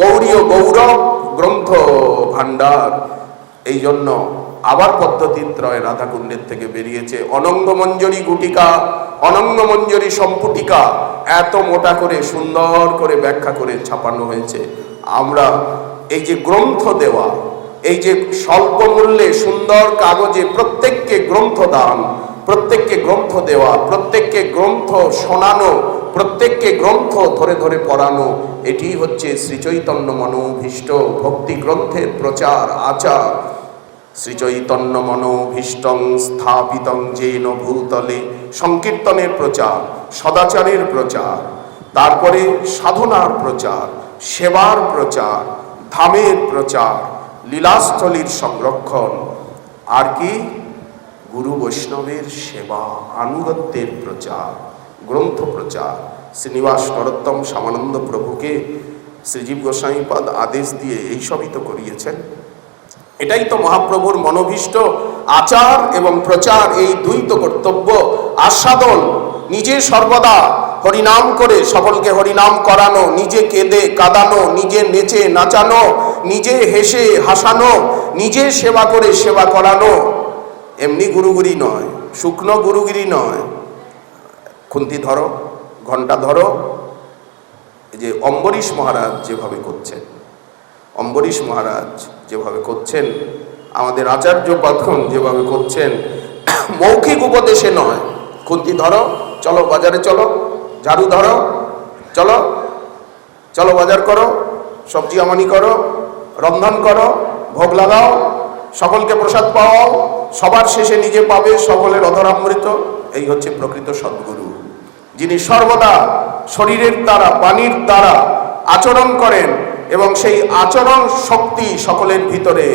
গৌরীয় গৌরব গ্রন্থ ভাণ্ডার, এই জন্য আবার পদ্ধতিত্রয় রাধাকুণ্ডের থেকে বেরিয়েছে। অনঙ্গমঞ্জরী গুটিকা, অনঙ্গমঞ্জরী সম্পুটিকা এত মোটা করে সুন্দর করে ব্যাখ্যা করে ছাপানো হয়েছে। আমরা এই যে গ্রন্থ দেওয়া, এই যে স্বল্প মূল্যে সুন্দর কাগজে প্রত্যেককে গ্রন্থ দান, প্রত্যেককে গ্রন্থ দেওয়া, প্রত্যেককে গ্রন্থ শোনানো, প্রত্যেককে গ্রন্থ ধরে ধরে পড়ানো, এটি হচ্ছে শ্রীচৈতন্য মনোভীষ্ট ভক্তি গ্রন্থের প্রচার আচার। শ্রীচৈতন্য মনোভীষ্টং স্থাপিতং যেন ভূতলে, সংকীর্তনের প্রচার, সদাচারের প্রচার, তারপরে সাধনার প্রচার, সেবার প্রচার, ধামের প্রচার, লীলাস্থলীর সংরক্ষণ, আর কি গুরু বৈষ্ণবের সেবা, আনুগত্যের প্রচার, গ্রন্থ প্রচার। শ্রীনিবাস নরোত্তম শ্যামানন্দ প্রভুকে শ্রীজীব গোস্বামীপাদ আদেশ দিয়ে এইসবই তো করিয়েছেন। এটাই তো মহাপ্রভুর মনোভীষ্ট আচার এবং প্রচার, এই দুই তো কর্তব্য। আস্বাদন, নিজে সর্বদা হরিনাম করে সকলকে হরিনাম করানো, নিজে কেঁদে কাঁদানো, নিজে নেচে নাচানো, নিজে হেসে হাসানো, নিজে সেবা করে সেবা করানো, এমনি গুরুগিরি নয়, শুকনো গুরুগিরি নয়। খুন্তি ধরো, ঘণ্টা ধরো, এই যে অম্বরীশ মহারাজ যেভাবে করছেন, অম্বরীশ মহারাজ যেভাবে করছেন, আমাদের আচার্য পাঠন যেভাবে করছেন, মৌখিক উপদেশে নয়। খুন্তি ধরো, চলো বাজারে চলো, ঝাড়ু ধরো, চলো চলো বাজার করো, সবজি আমানি করো, রন্ধন করো, ভোগ লাগাও, সকলকে প্রসাদ পাওয়াও, সবার শেষে নিজে পাবে সকলের অধরামৃত। এই হচ্ছে প্রকৃত সদ্গুরু, যিনি সর্বদা শরীরের দ্বারা বাণীর দ্বারা আচরণ করেন এবং সেই আচরণ শক্তি সকলের ভিতরে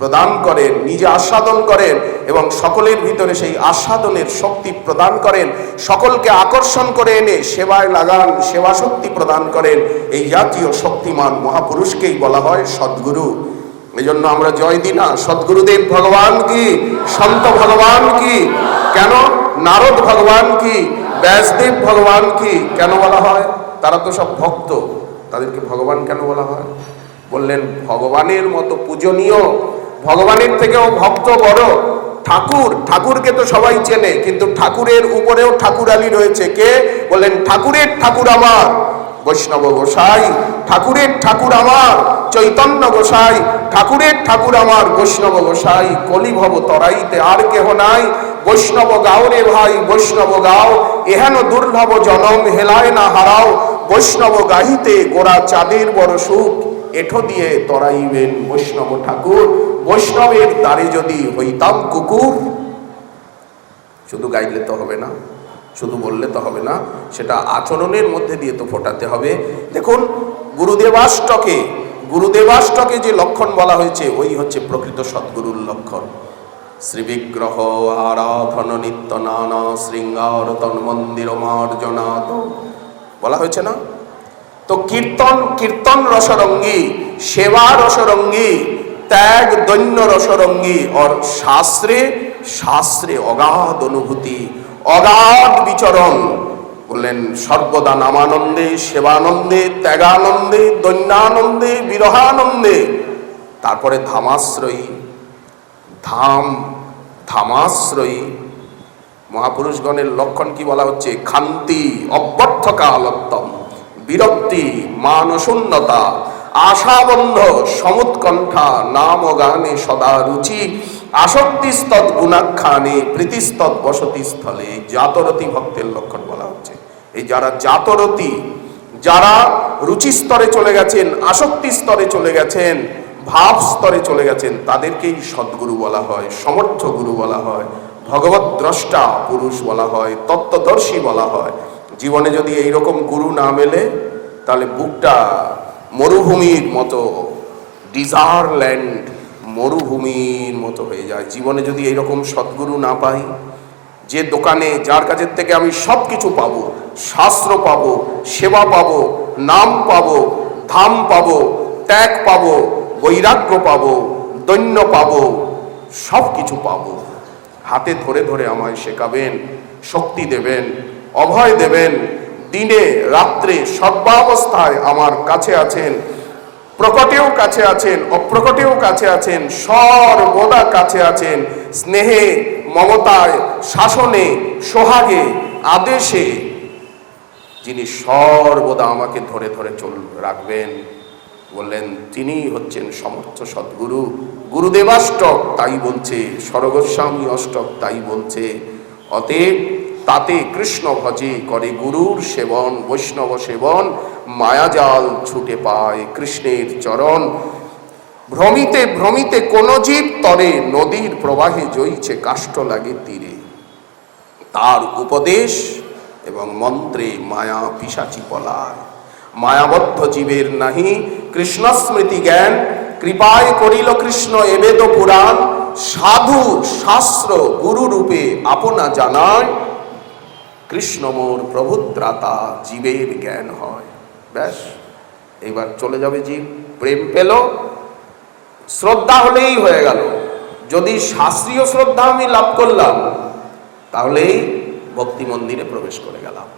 প্রদান করেন, নিজে আস্বাদন করেন এবং সকলের ভিতরে সেই আস্বাদনের শক্তি প্রদান করেন, সকলকে আকর্ষণ করে এনে সেবায় লাগান, সেবা শক্তি প্রদান করেন। এই জাতীয় শক্তিমান মহাপুরুষকেই বলা হয় সদ্গুরু। এই জন্য আমরা জয় দিই না, সদ্গুরুদেব ভগবান কি, সন্ত ভগবান কি, কেন নারদ ভগবান কি, ব্যাসদেব ভগবান কি কেন বলা হয়? তারা তো সব ভক্ত, তাদেরকে ভগবান কেন বলা হয়? বললেন ভগবানের মতো পূজনীয়, ভগবানের থেকেও ভক্ত বড় ঠাকুর। ঠাকুরকে তো সবাই চেনে, কিন্তু ঠাকুরের উপরেও ঠাকুরালি রয়েছে। কে? বললেন ঠাকুরের ঠাকুর আমার বৈষ্ণব গোসাই, ঠাকুরের ঠাকুর আমার চৈতন্য গোসাই, ঠাকুরের ঠাকুর আমার বৈষ্ণব গোসাই। কলিভব তরাইতে আর কেহ নাই, বৈষ্ণব গাও রে ভাই বৈষ্ণব গাও, এহেন দুর্লভ জনম হেলায় না হারাও, বৈষ্ণব গাহিতে গোরা চাঁদের বড় সুখ, এঠো দিয়ে তরাইবেন বৈষ্ণব ঠাকুর। বৈষ্ণবের দ্বারে যদি হইতাম কুকুর। শুধু গাইলে তো হবে না, শুধু বললে তো হবে না, সেটা আচরণের মধ্যে দিয়ে তো ফোটাতে হবে। দেখুন গুরুদেবাষ্টকে যে লক্ষণ বলা হয়েছে, ওই হচ্ছে প্রকৃত সদ্গুরুর লক্ষণ। শ্রীবিগ্রহ আরাধন নিত্য নানা শৃঙ্গার তন্মন্দির মার্জনাদ বলা হয়েছে না? তো কীর্তন রসরঙ্গী, সেবা রসরঙ্গী, ত্যাগ দৈন্য রসরঙ্গী, और শাস্ত্রে অগাধ অনুভূতি, অগাধ বিচরণ। বললেন সর্বদা নামানন্দে, সেবানন্দে, ত্যাগানন্দে, দৈন্যানন্দে, বিরহানন্দে। তারপরে ধামাশ্রয়ী, ধামাশ্রয়ী। মহাপুরুষগণের লক্ষণ কি বলা হচ্ছে? ক্ষান্তি অব্যর্থকালত্তম, বিরক্তি মানশূন্যতা, আশাবন্ধ সমুৎকণ্ঠা, নাম গানে সদা রুচি, আসক্তিস্তৎ গুণাখ্যানে প্রীতিস্তৎ বসতি স্থলে। জাতরতি ভক্তের লক্ষণ বলা হচ্ছে। এই যারা জাতরতি, যারা রুচি স্তরে চলে গেছেন, আসক্তি স্তরে চলে গেছেন, ভাব স্তরে চলে গেছেন, তাদেরকেই সদ্গুরু বলা হয়, সমর্থ গুরু বলা হয়, ভগবত দ্রষ্টা পুরুষ বলা হয়, তত্ত্বদর্শী বলা হয়। জীবনে যদি এইরকম গুরু না মেলে, তাহলে বুকটা মরুভূমির মতো, ডিজারল্যান্ড, মরুভূমির মতো হয়ে যায়। জীবনে যদি এইরকম সদ্গুরু না পাই, যে দোকানে যার কাছের থেকে আমি সব কিছু পাবো, শাস্ত্র পাবো, সেবা পাবো, নাম পাবো, ধাম পাবো, ত্যাগ পাবো, বৈরাগ্য পাবো, দৈন্য পাবো, সব কিছু পাবো, হাতে ধরে ধরে আমায় শেখাবেন, শক্তি দেবেন, অভয় দেবেন, দিনে রাত্রে সর্বাবস্থায় আমার কাছে আছেন, প্রকটেও কাছে আছেন, অপ্রকটেও কাছে আছেন, সর্বদা কাছে আছেন, স্নেহে, মমতায়, শাসনে, সোহাগে, আদেশে, যিনি সর্বদা আমাকে ধরে ধরে রাখবেন। বললেন তিনিই হচ্ছেন সমর্থ সদ্গুরু। গুরুদেবাষ্টক তাই বলছে, স্বরগোস্বামী অষ্টক তাই বলছে। অতএব তাতে কৃষ্ণ ভজে করে গুরুর সেবন, বৈষ্ণব সেবন, মায়াজাল ছুটে পায় কৃষ্ণের চরণ। ভ্রমিতে ভ্রমিতে কোন জীব তরে, নদীর প্রবাহে জইছে কাষ্ঠ লাগে তীরে। তার উপদেশ এবং মন্ত্রে মায়া পিশাচি পলায়। মায়াবদ্ধ জীবের নাহি কৃষ্ণ স্মৃতি জ্ঞান, কৃপায় করিল কৃষ্ণ এবেদ পুরাণ। সাধু শাস্ত্র গুরু রূপে আপনা জানায়, কৃষ্ণ মোর প্রভুত্রাতা জীবের জ্ঞান হয়। ব্যাস, এইবার চলে যাবে জীব, প্রেম পেল, শ্রদ্ধা হলেই হয়ে গেল। যদি শাস্ত্রীয় শ্রদ্ধা আমি লাভ করলাম, তাহলেই ভক্তি মন্দিরে প্রবেশ করে গেলাম।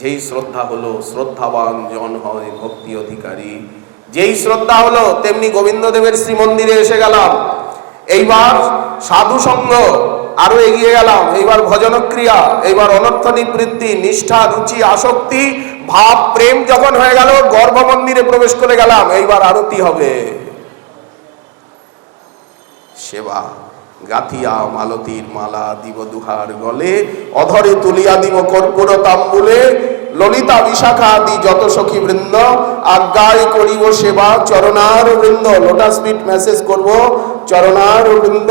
যেই শ্রদ্ধা হলো, শ্রদ্ধাবান জন হয় ভক্তি অধিকারী। যেই শ্রদ্ধা হলো, তেমনি গোবিন্দদেবের শ্রীমন্দিরে এসে গেলাম। এইবার সাধু সঙ্গ, আরো এগিয়ে গেলাম। এইবার ভজনক্রিয়া, এইবার অনর্থ নিবৃত্তি, নিষ্ঠা, রুচি, আসক্তি, ভাব, প্রেম যখন হয়ে গেল, গর্ভ মন্দিরে প্রবেশ করে গেলাম। এইবার আরতি হবে, সেবা। গাথিয়া মালতীর মালা দিব দুহার গলে, অধরে তুলিয়া দিব কর্পূর তাম্বুলে। ললিতা বিশাখা আদি যত সখী বৃন্দ, আজ্ঞায় করিব সেবা চরণার বৃন্দ। লোটাস ফিট মেসেজ করব, চরণার বৃন্দ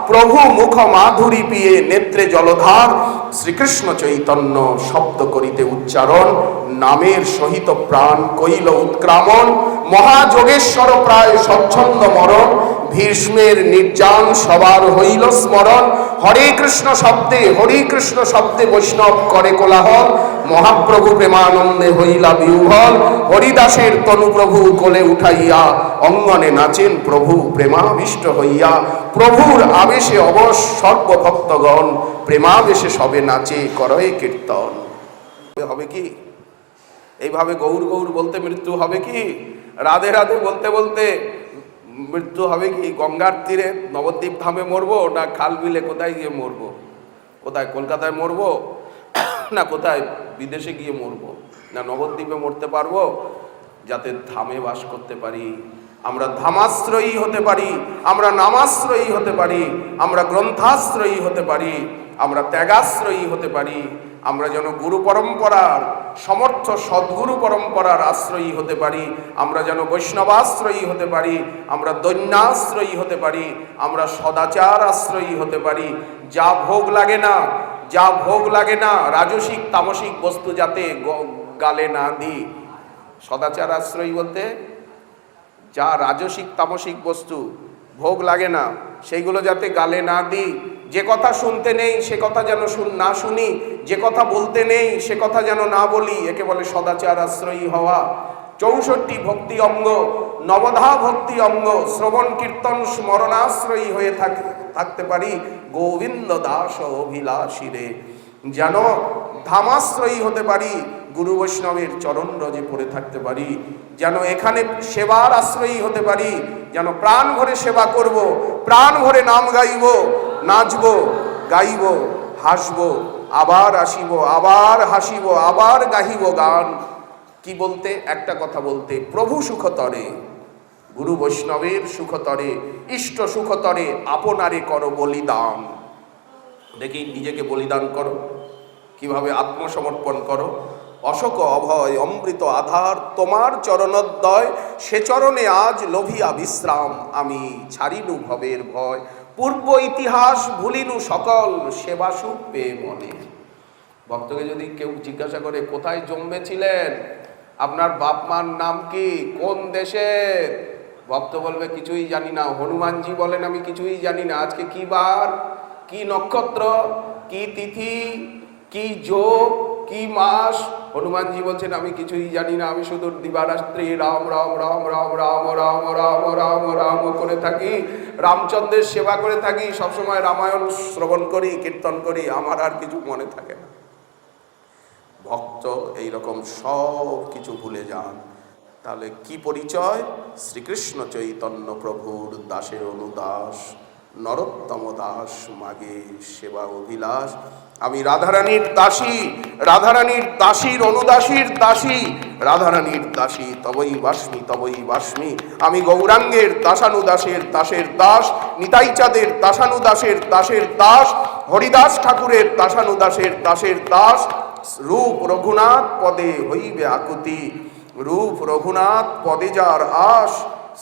প্রভু মুখ মাধুরী পিয়ে নেত্রে জলধার, শ্রীকৃষ্ণ চৈতন্য শব্দ করিতে উচ্চারণ, নামের সহিত প্রাণ কইল উৎক্রামণ, মহাযোগেশ্বর প্রায় স্বচ্ছন্দ মরণ, ভীষ্মের নির্যান সবার হইল স্মরণ, হরে কৃষ্ণ শব্দে বৈষ্ণব করে কোলাহল, মহাপ্রভু প্রেমানন্দে হইলা বিহ্বল, হরিদাসের তনু প্রভু কোলে উঠাইয়া অঙ্গনে নাচেন প্রভু প্রেমাবিষ্ট হইয়া, প্রভুর আবেশে অবশ সর্বভক্তগণ, প্রেমাবেশে সবে নাচে করয়ে কীর্তন। হবে কি এইভাবে গৌর গৌর বলতে মৃত্যু হবে কি? রাধে রাধে বলতে বলতে মৃত্যু হবে কি? গঙ্গার তীরে নবদ্বীপ ধামে মরবো, না খাল বিলে কোথায় গিয়ে মরবো? কোথায় কলকাতায় মরবো, না কোথায় বিদেশে গিয়ে মরবো, না নবদ্বীপে মরতে পারবো? যাতে ধামে বাস করতে পারি, আমরা ধামাশ্রয়ী হতে পারি, আমরা নামাশ্রয়ী হতে পারি, আমরা গ্রন্থাশ্রয়ী হতে পারি, আমরা ত্যাগাশ্রয়ী হতে পারি, আমরা যেন গুরু পরম্পরার সমর্থ সদ্গুরু পরম্পরার আশ্রয়ী হতে পারি, আমরা যেন বৈষ্ণবাশ্রয়ী হতে পারি, আমরা দৈন্যাশ্রয়ী হতে পারি, আমরা সদাচার আশ্রয়ী হতে পারি। যা ভোগ লাগে না রাজসিক তামসিক বস্তু যাতে গালে না দিই। সদাচার আশ্রয়ী বলতে যা রাজসিক তামসিক বস্তু ভোগ লাগে না সেইগুলো যাতে গালে না দিই, যে কথা শুনতে নেই সে কথা যেন না শুনি, যে কথা বলতে নেই সে কথা যেন না বলি, একে বলে সদাচার আশ্রয়ী হওয়া। 64 ভক্তি অঙ্গ, নবধা ভক্তি অঙ্গ, শ্রবণ কীর্তন স্মরণাশ্রয়ী হয়ে থাকতে পারি, গোবিন্দ দাস অভিলাষী রে, যেন ধামাশ্রয়ী হতে পারি, গুরু বৈষ্ণবের চরণ রজে পড়ে থাকতে পারি, যেন এখানে সেবার আশ্রয়ী হতে পারি, যেন প্রাণ ভরে সেবা করব, প্রাণ ভরে নাম গাইব, নাচব, গাইব, হাসব, আবার আসিব, আবার হাসিব, আবার গাহিব গান। কি বলতে? একটা কথা বলতে, প্রভু সুখতরে, গুরু বৈষ্ণবের সুখতরে, ইষ্ট সুখতরে আপনারে করো বলিদান। দেখি নিজেকে বলিদান করো, কিভাবে আত্মসমর্পণ করো। অশোক অভয় অমৃত আধার তোমার চরণোদ্দয়, সে চরণে আজ লোভিয়া বিশ্রাম, আমি ছাড়িনু ভবের ভয়, পূর্ব ইতিহাস ভুলিনু সকল, সেবা সুখ পেয়ে মনে। ভক্তকে যদি কেউ জিজ্ঞাসা করে কোথায় জন্মেছিলেন, আপনার বাপ মার নাম কি, কোন দেশের, ভক্ত বলবে কিছুই জানি না। হনুমানজি বলেন আমি কিছুই জানি না, আজকে কি বার, কি নক্ষত্র, কি তিথি, কি যোগ, কি মাস। হনুমানজি বলছেন আমি কিছুই জানি না, আমি শুধু দিবারাত্রি রাম রাম রাম রাম রাম রাম রাম রাম রাম করে থাকি, রামচন্দ্রের সেবা করে থাকি, সবসময় রামায়ণ শ্রবণ করি, কীর্তন করি, আমার আর কিছু মনে থাকে না। ভক্ত এইরকম সব কিছু ভুলে যান। তাহলে কি পরিচয়? শ্রীকৃষ্ণ চৈতন্য প্রভুর দাসের অনুদাস, নরোত্তম দাস মাগে সেবা অভিলাষ। আমি রাধারানীর দাসী, রাধারানীর দাসীর অনুদাসীর দাসী, রাধারানীর দাসী তবই বাস্মি তবই বাস্মি। আমি গৌরাঙ্গের দাসানুদাসের দাসের দাস, নিতাই চাঁদের দাসানুদাসের দাসের দাস, হরিদাস ঠাকুরের দাসানুদাসের দাসের দাস। রূপ রঘুনাথ পদে হইবে আকুতি, রূপ রঘুনাথ পদে যার আস,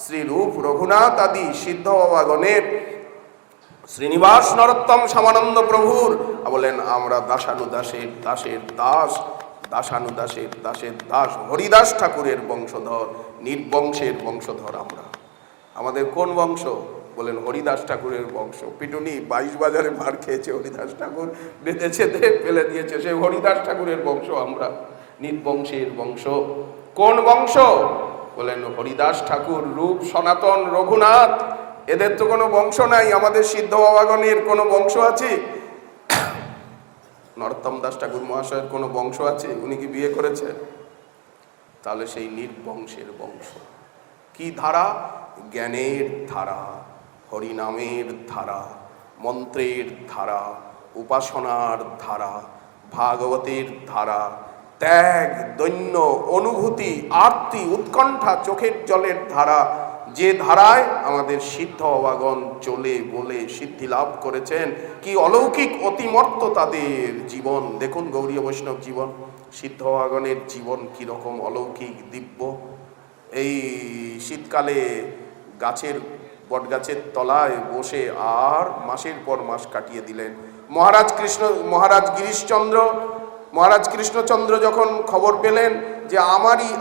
শ্রী রূপ রঘুনাথ আদি সিদ্ধ বাবাগণের, শ্রীনিবাস নরোত্তম শ্যামানন্দ প্রভুর বলেন আমরা দাসানুদাসের দাসের দাস, দাসানুদাসের দাসের দাস, হরিদাস ঠাকুরের বংশধর, নির্বংশের বংশধর আমরা। আমাদের কোন বংশ? বলেন হরিদাস ঠাকুরের বংশ। পিটুনি 22 বাজারে মার খেয়েছে, হরিদাস ঠাকুর বেঁধেছে, ফেলে দিয়েছে, সেই হরিদাস ঠাকুরের বংশ আমরা, নির্বংশের বংশ। কোন বংশ? বলেন হরিদাস ঠাকুর, রূপ সনাতন রঘুনাথ, এদের তো কোনো বংশ নাই। আমাদের সিদ্ধ বাবাগণের কোনো বংশ আছে? নরোত্তম দাস ঠাকুর মহাশয়ের কোনো বংশ আছে? উনি কি বিয়ে করেছেন? তাহলে সেই নির্বংশের বংশ। কি ধারা? জ্ঞানের ধারা, হরিনামের ধারা, মন্ত্রের ধারা, উপাসনার ধারা, ভাগবতের ধারা, ত্যাগ, দৈন্য, অনুভূতি, আরতি, উৎকণ্ঠা, চোখের জলের ধারা, যে ধারায় আমাদের সিদ্ধ বাবাগণ চলে বলে সিদ্ধি লাভ করেছেন। কি অলৌকিক অতিমর্ত তাদের জীবন। দেখুন গৌড়ীয় বৈষ্ণব জীবন, সিদ্ধ বাবাগণের জীবন কিরকম অলৌকিক দিব্য। এই শীতকালে গাছের বটগাছের তলায় বসে আর মাসের পর মাস কাটিয়ে দিলেন। মহারাজ কৃষ্ণচন্দ্র যখন খবর পেলেন যে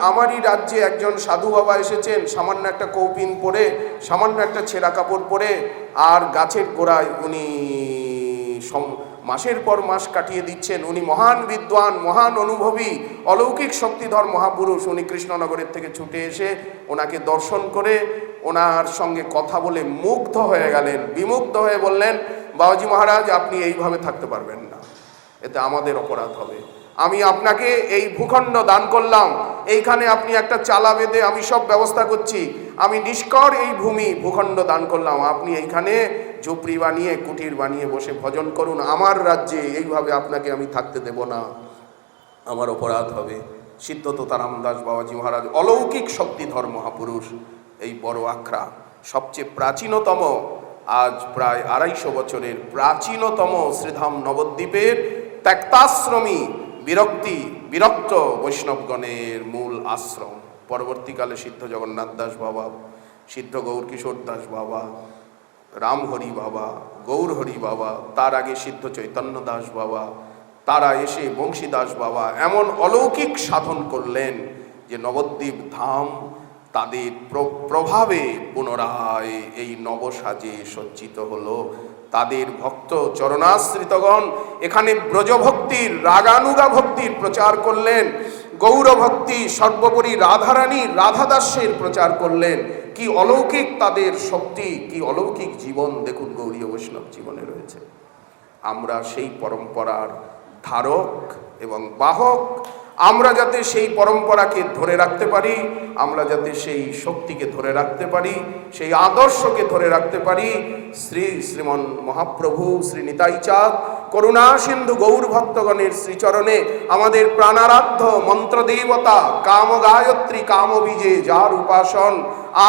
আমারই রাজ্যে একজন সাধু বাবা এসেছেন, সামান্য একটা কৌপিন পরে, সামান্য একটা ছেঁড়া কাপড় পরে, আর গাছের গোড়ায় উনি মাসের পর মাস কাটিয়ে দিচ্ছেন। উনি মহান বিদ্বান, মহান অনুভবী, অলৌকিক শক্তিধর মহাপুরুষ। উনি কৃষ্ণনগরের থেকে ছুটে এসে ওনাকে দর্শন করে ওনার সঙ্গে কথা বলে মুগ্ধ হয়ে গেলেন। বিমুগ্ধ হয়ে বললেন, বাবাজি মহারাজ, আপনি এইভাবে থাকতে পারবেন না, এতে আমাদের অপরাধ হবে। আমি আপনাকে এই ভূখণ্ড দান করলাম, এইখানে আপনি একটা চালা বেঁধে আমি সব ব্যবস্থা করছি, আমি নিষ্কর এই ভূখণ্ড দান করলাম, আপনি এইখানে ঝুপড়ি বানিয়ে কুটির বানিয়ে বসে ভজন করুন, আমার রাজ্যে এইভাবে আপনাকে আমি থাকতে দেব না, আমার অপরাধ হবে। সিদ্ধতোতারাম দাস বাবাজি মহারাজ অলৌকিক শক্তিধর মহাপুরুষ, এই বড় আখড়া, সবচেয়ে প্রাচীনতম, আজ প্রায় 250 বছরের প্রাচীনতম শ্রীধাম নবদ্বীপের ত্যক্তাশ্রমী বিরক্ত বৈষ্ণবগণের মূল আশ্রম। পরবর্তীকালে সিদ্ধ জগন্নাথ দাস বাবা, সিদ্ধ গৌর কিশোর দাস বাবা, রামহরি বাবা, গৌরহরি বাবা, তার আগে সিদ্ধ চৈতন্য দাস বাবা, তারা এসে বংশী দাস বাবা এমন অলৌকিক সাধন করলেন যে নবদ্বীপ ধাম তাদের প্রভাবে পুনরায় এই নবসাজে সজ্জিত হলো। তাদের ভক্ত চরণাশ্রিতগণ এখানে ব্রজভক্তির, রাগানুগা ভক্তির প্রচার করলেন, গৌরভক্তি, সর্বোপরি রাধারানী রাধাদাসের প্রচার করলেন। কি অলৌকিক তাদের শক্তি, কি অলৌকিক জীবন দেখুন গৌরীয় বৈষ্ণব জীবনে রয়েছে। আমরা সেই পরম্পরার ধারক এবং বাহক। আমরা যাতে সেই পরম্পরাকে ধরে রাখতে পারি, আমরা যাতে সেই শক্তিকে ধরে রাখতে পারি, সেই আদর্শকে ধরে রাখতে পারি, শ্রীমন মহাপ্রভু শ্রী নিতাই চাঁদ করুণা সিন্ধু গৌর ভক্তগণের শ্রীচরণে আমাদের প্রাণারাধ্য মন্ত্রদেবতা কাম গায়ত্রী কামবীজে যার উপাসন,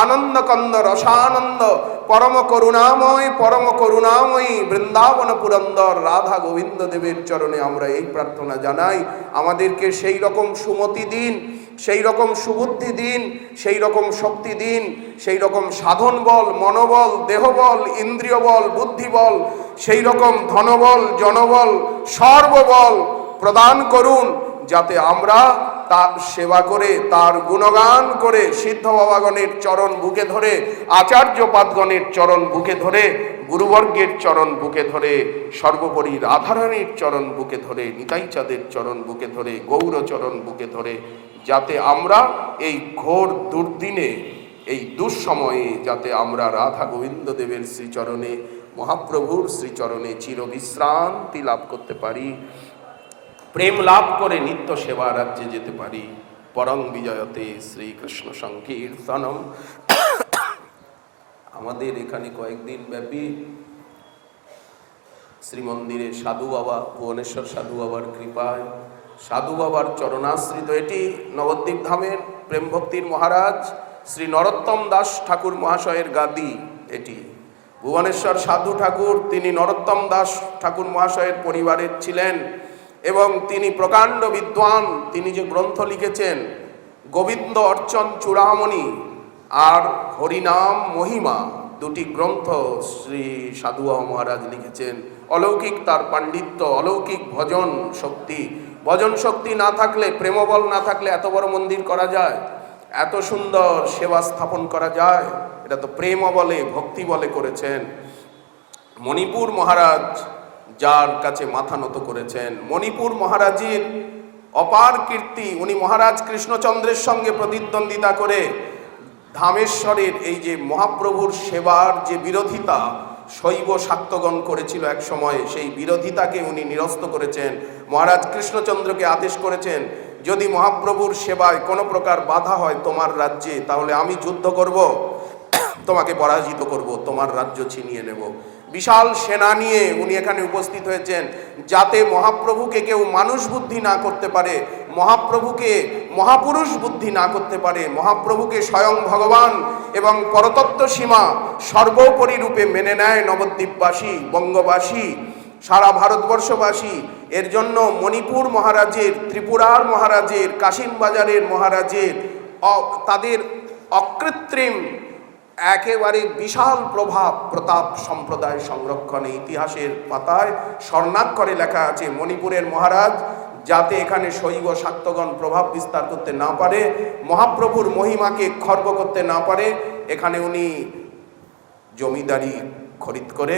আনন্দ কন্দ রসানন্দ পরম করুণাময়ী বৃন্দাবন পুরন্দর রাধা গোবিন্দ দেবের চরণে আমরা এই প্রার্থনা জানাই। আমাদেরকে সেই রকম সুমতি দিন, সেই রকম সুবুদ্ধি দিন, সেই রকম শক্তি দিন, সেই রকম সাধন বল, মনোবল, দেহবল, ইন্দ্রিয় বল, বুদ্ধিবল, সেই রকম ধনবল, জনবল, সর্ববল প্রদান করুন, যাতে আমরা তার সেবা করে, তার গুণগান করে, সিদ্ধ বাবাগণের চরণ বুকে ধরে, আচার্যপাদগণের চরণ বুকে ধরে, গুরুবর্গের চরণ বুকে ধরে, সর্বোপরি রাধারানীর চরণ বুকে ধরে, নিতাই চাঁদের চরণ বুকে ধরে, গৌরচরণ বুকে ধরে, যাতে আমরা এই ঘোর দুর্দিনে, এই দুঃসময়ে যাতে আমরা রাধা গোবিন্দ দেবের শ্রীচরণে, মহাপ্রভুর শ্রীচরণে চিরবিশ্রান্তি লাভ করতে পারি, প্রেম লাভ করে নিত্য সেবা রাজ্যে যেতে পারি। পরং বিজয়তে শ্রীকৃষ্ণ সংকীর্তনম। আমাদের এখানে কয়েকদিন ব্যাপী শ্রীমন্দিরে সাধু বাবা, ভুবনেশ্বর সাধু বাবার কৃপায়, সাধু বাবার চরণাশ্রিত, এটি নবদ্বীপ ধামের প্রেম ভক্তির মহারাজ শ্রী নরোত্তম দাস ঠাকুর মহাশয়ের গাদি। এটি ভুবনেশ্বর সাধু ঠাকুর, তিনি নরোত্তম দাস ঠাকুর মহাশয়ের পরিবারের ছিলেন এবং তিনি প্রকাণ্ড বিদ্বান। তিনি যে গ্রন্থ লিখেছেন গোবিন্দ অর্চন চূড়ামণি আর হরিনাম মহিমা, দুটি গ্রন্থ শ্রী সাধু বাবা মহারাজ লিখেছেন। অলৌকিক তার পাণ্ডিত্য, অলৌকিক ভজন শক্তি। ভজন শক্তি না থাকলে, প্রেমবল না থাকলে এত বড় মন্দির করা যায়, এত সুন্দর সেবা স্থাপন করা যায়? এটা তো প্রেম বলে, ভক্তি বলে করেছেন। মণিপুর মহারাজ যার কাছে মাথা নত করেছেন, মণিপুর মহারাজের অপার কীর্তি। উনি মহারাজ কৃষ্ণচন্দ্রের সঙ্গে প্রতিদ্বন্দ্বিতা করে ধামেশ্বরের এই যে মহাপ্রভুর সেবার যে বিরোধিতা শৈব শাক্তগণ করেছিল এক সময়ে, সেই বিরোধিতাকে উনি নিরস্ত করেছেন। মহারাজ কৃষ্ণচন্দ্রকে আদেশ করেছেন, যদি মহাপ্রভুর সেবায় কোনো প্রকার বাধা হয় তোমার রাজ্যে, তাহলে আমি যুদ্ধ করব, তোমাকে পরাজিত করব, তোমার রাজ্য ছিনিয়ে নেব। বিশাল সেনা নিয়ে উনি এখানে উপস্থিত হয়েছেন, যাতে মহাপ্রভুকে কেউ মানুষ বুদ্ধি না করতে পারে, মহাপ্রভুকে মহাপুরুষ বুদ্ধি না করতে পারে, মহাপ্রভুকে স্বয়ং ভগবান এবং পরতত্ত্ব সীমা সর্বোপরি রূপে মেনে নেয় নবদ্বীপবাসী, বঙ্গবাসী, সারা ভারতবর্ষবাসী। এর জন্য মণিপুর মহারাজের, ত্রিপুরার মহারাজের, কাশিম বাজারের মহারাজের তাদের অকৃত্রিম একেবারে বিশাল প্রভাব প্রতাপ সম্প্রদায় সংরক্ষণে ইতিহাসের পাতায় স্বর্ণাক্ষরে লেখা আছে মণিপুরের মহারাজ যাতে এখানে শৈব শাক্তগণ প্রভাব বিস্তার করতে না পারে, মহাপ্রভুর মহিমাকে খর্ব করতে না পারে, এখানে উনি জমিদারি খরিদ করে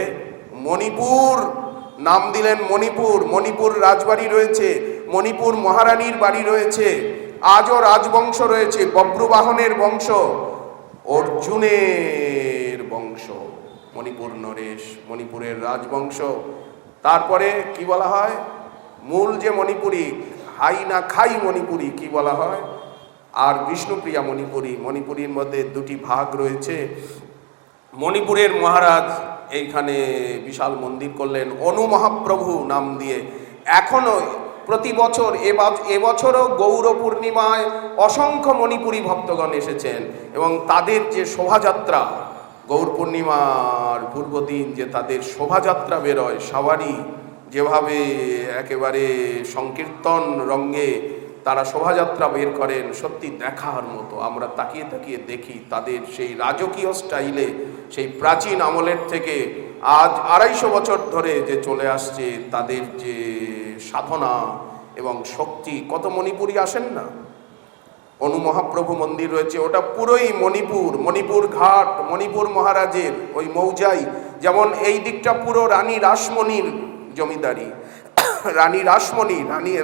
মণিপুর নাম দিলেন মণিপুর। মণিপুর রাজবাড়ি রয়েছে, মণিপুর মহারানীর বাড়ি রয়েছে, আজও রাজবংশ রয়েছে, বব্রুবাহনের বংশ, অর্জুনের বংশ, মণিপুর নরেশ, মণিপুরের রাজবংশ। তারপরে কি বলা হয়, মূল যে মণিপুরী, হাই না খাই মণিপুরী কি বলা হয়, আর বিষ্ণুপ্রিয়া মণিপুরী। মণিপুরীর মধ্যে দুটি ভাগ রয়েছে। মণিপুরের মহারাজ এইখানে বিশাল মন্দির করলেন অনু মহাপ্রভু নাম দিয়ে। এখনো প্রতি বছর এবছরও গৌর পূর্ণিমায় অসংখ্য মণিপুরী ভক্তগণ এসেছেন এবং তাদের যে শোভাযাত্রা, গৌর পূর্ণিমার পূর্বদিন যে তাদের শোভাযাত্রা বেরোয়, সাওয়ারি যেভাবে একেবারে সংকীর্তন রঙ্গে তারা শোভাযাত্রা বের করেন, সত্যি দেখার মতো। আমরা তাকিয়ে তাকিয়ে দেখি তাদের সেই রাজকীয় স্টাইলে, সেই প্রাচীন আমলের থেকে আজ 250 বছর ধরে যে চলে আসছে তাদের যে সাধনা এবং শক্তি। কত মণিপুরী আসেন না, অনু মহাপ্রভু মন্দির রয়েছে, ওটা পুরোই মণিপুর, মণিপুর ঘাট মণিপুর মহারাজের ওই মৌজাই। যেমন এই দিকটা পুরো রানী রাসমণির জমিদারি, রানী রাসমণি,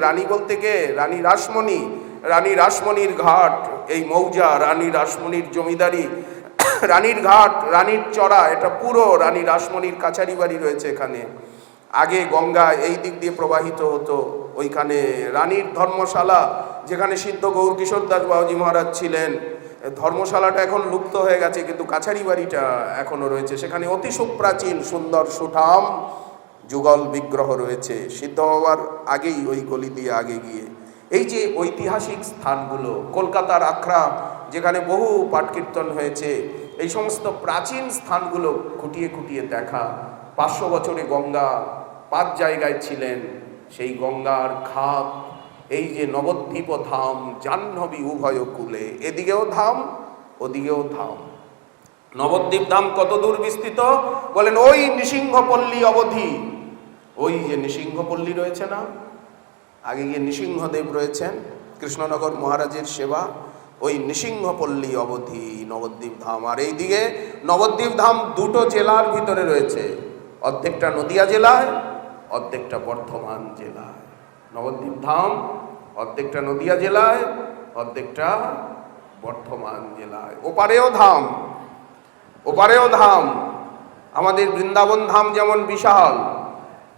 রানী বলতে কে, রানী রাসমণি, রানী রাসমণির ঘাট এই মৌজা, রানী রাসমণির জমিদারি, রানীর ঘাট, রানীর চড়া, এটা পুরো রানী রাসমণির কাছারি বাড়ি রয়েছে এখানে। আগে গঙ্গা এই দিক দিয়ে প্রবাহিত হতো, ওইখানে রানীর ধর্মশালা, যেখানে সিদ্ধ গৌর কিশোর দাস বাবাজি মহারাজ ছিলেন। ধর্মশালাটা এখন লুপ্ত হয়ে গেছে, কিন্তু কাছারি বাড়িটা এখনো রয়েছে। সেখানে অতি সুপ্রাচীন সুন্দর সুঠাম যুগল বিগ্রহ রয়েছে, সিদ্ধ বাবার আগেই ওই গলি দিয়ে আগে গিয়ে। এই যে ঐতিহাসিক স্থানগুলো, কলকাতার আখড়া যেখানে বহু পাঠ কীর্তন হয়েছে, এই সমস্ত প্রাচীন স্থানগুলো খুঁটিয়ে খুঁটিয়ে দেখা। 500 বছরে গঙ্গা 5 জায়গায় ছিলেন, সেই গঙ্গার খাত, এই যে নবদ্বীপ ধাম, জাহ্নবী উভয় কূলে, এদিকেও ধাম ওদিকেও ধাম। নবদ্বীপ ধাম কত দূর বিস্তৃত বলেন, ওই নৃসিংহপল্লী অবধি। ওই যে নৃসিংহপল্লী রয়েছে না, আগে গিয়ে নৃসিংহদেব রয়েছেন, কৃষ্ণনগর মহারাজের সেবা, ওই নৃসিংহপল্লী অবধি নবদ্বীপ ধাম। আর এইদিকে নবদ্বীপ ধাম দুটো জেলার ভিতরে রয়েছে, অর্ধেকটা নদিয়া জেলায়, অর্ধেকটা বর্ধমান জেলায়। নবদ্বীপ ধাম অর্ধেকটা নদিয়া জেলায়, অর্ধেকটা বর্ধমান জেলায়। ওপারেও ধাম, ওপারেও ধাম। আমাদের বৃন্দাবন ধাম যেমন বিশাল,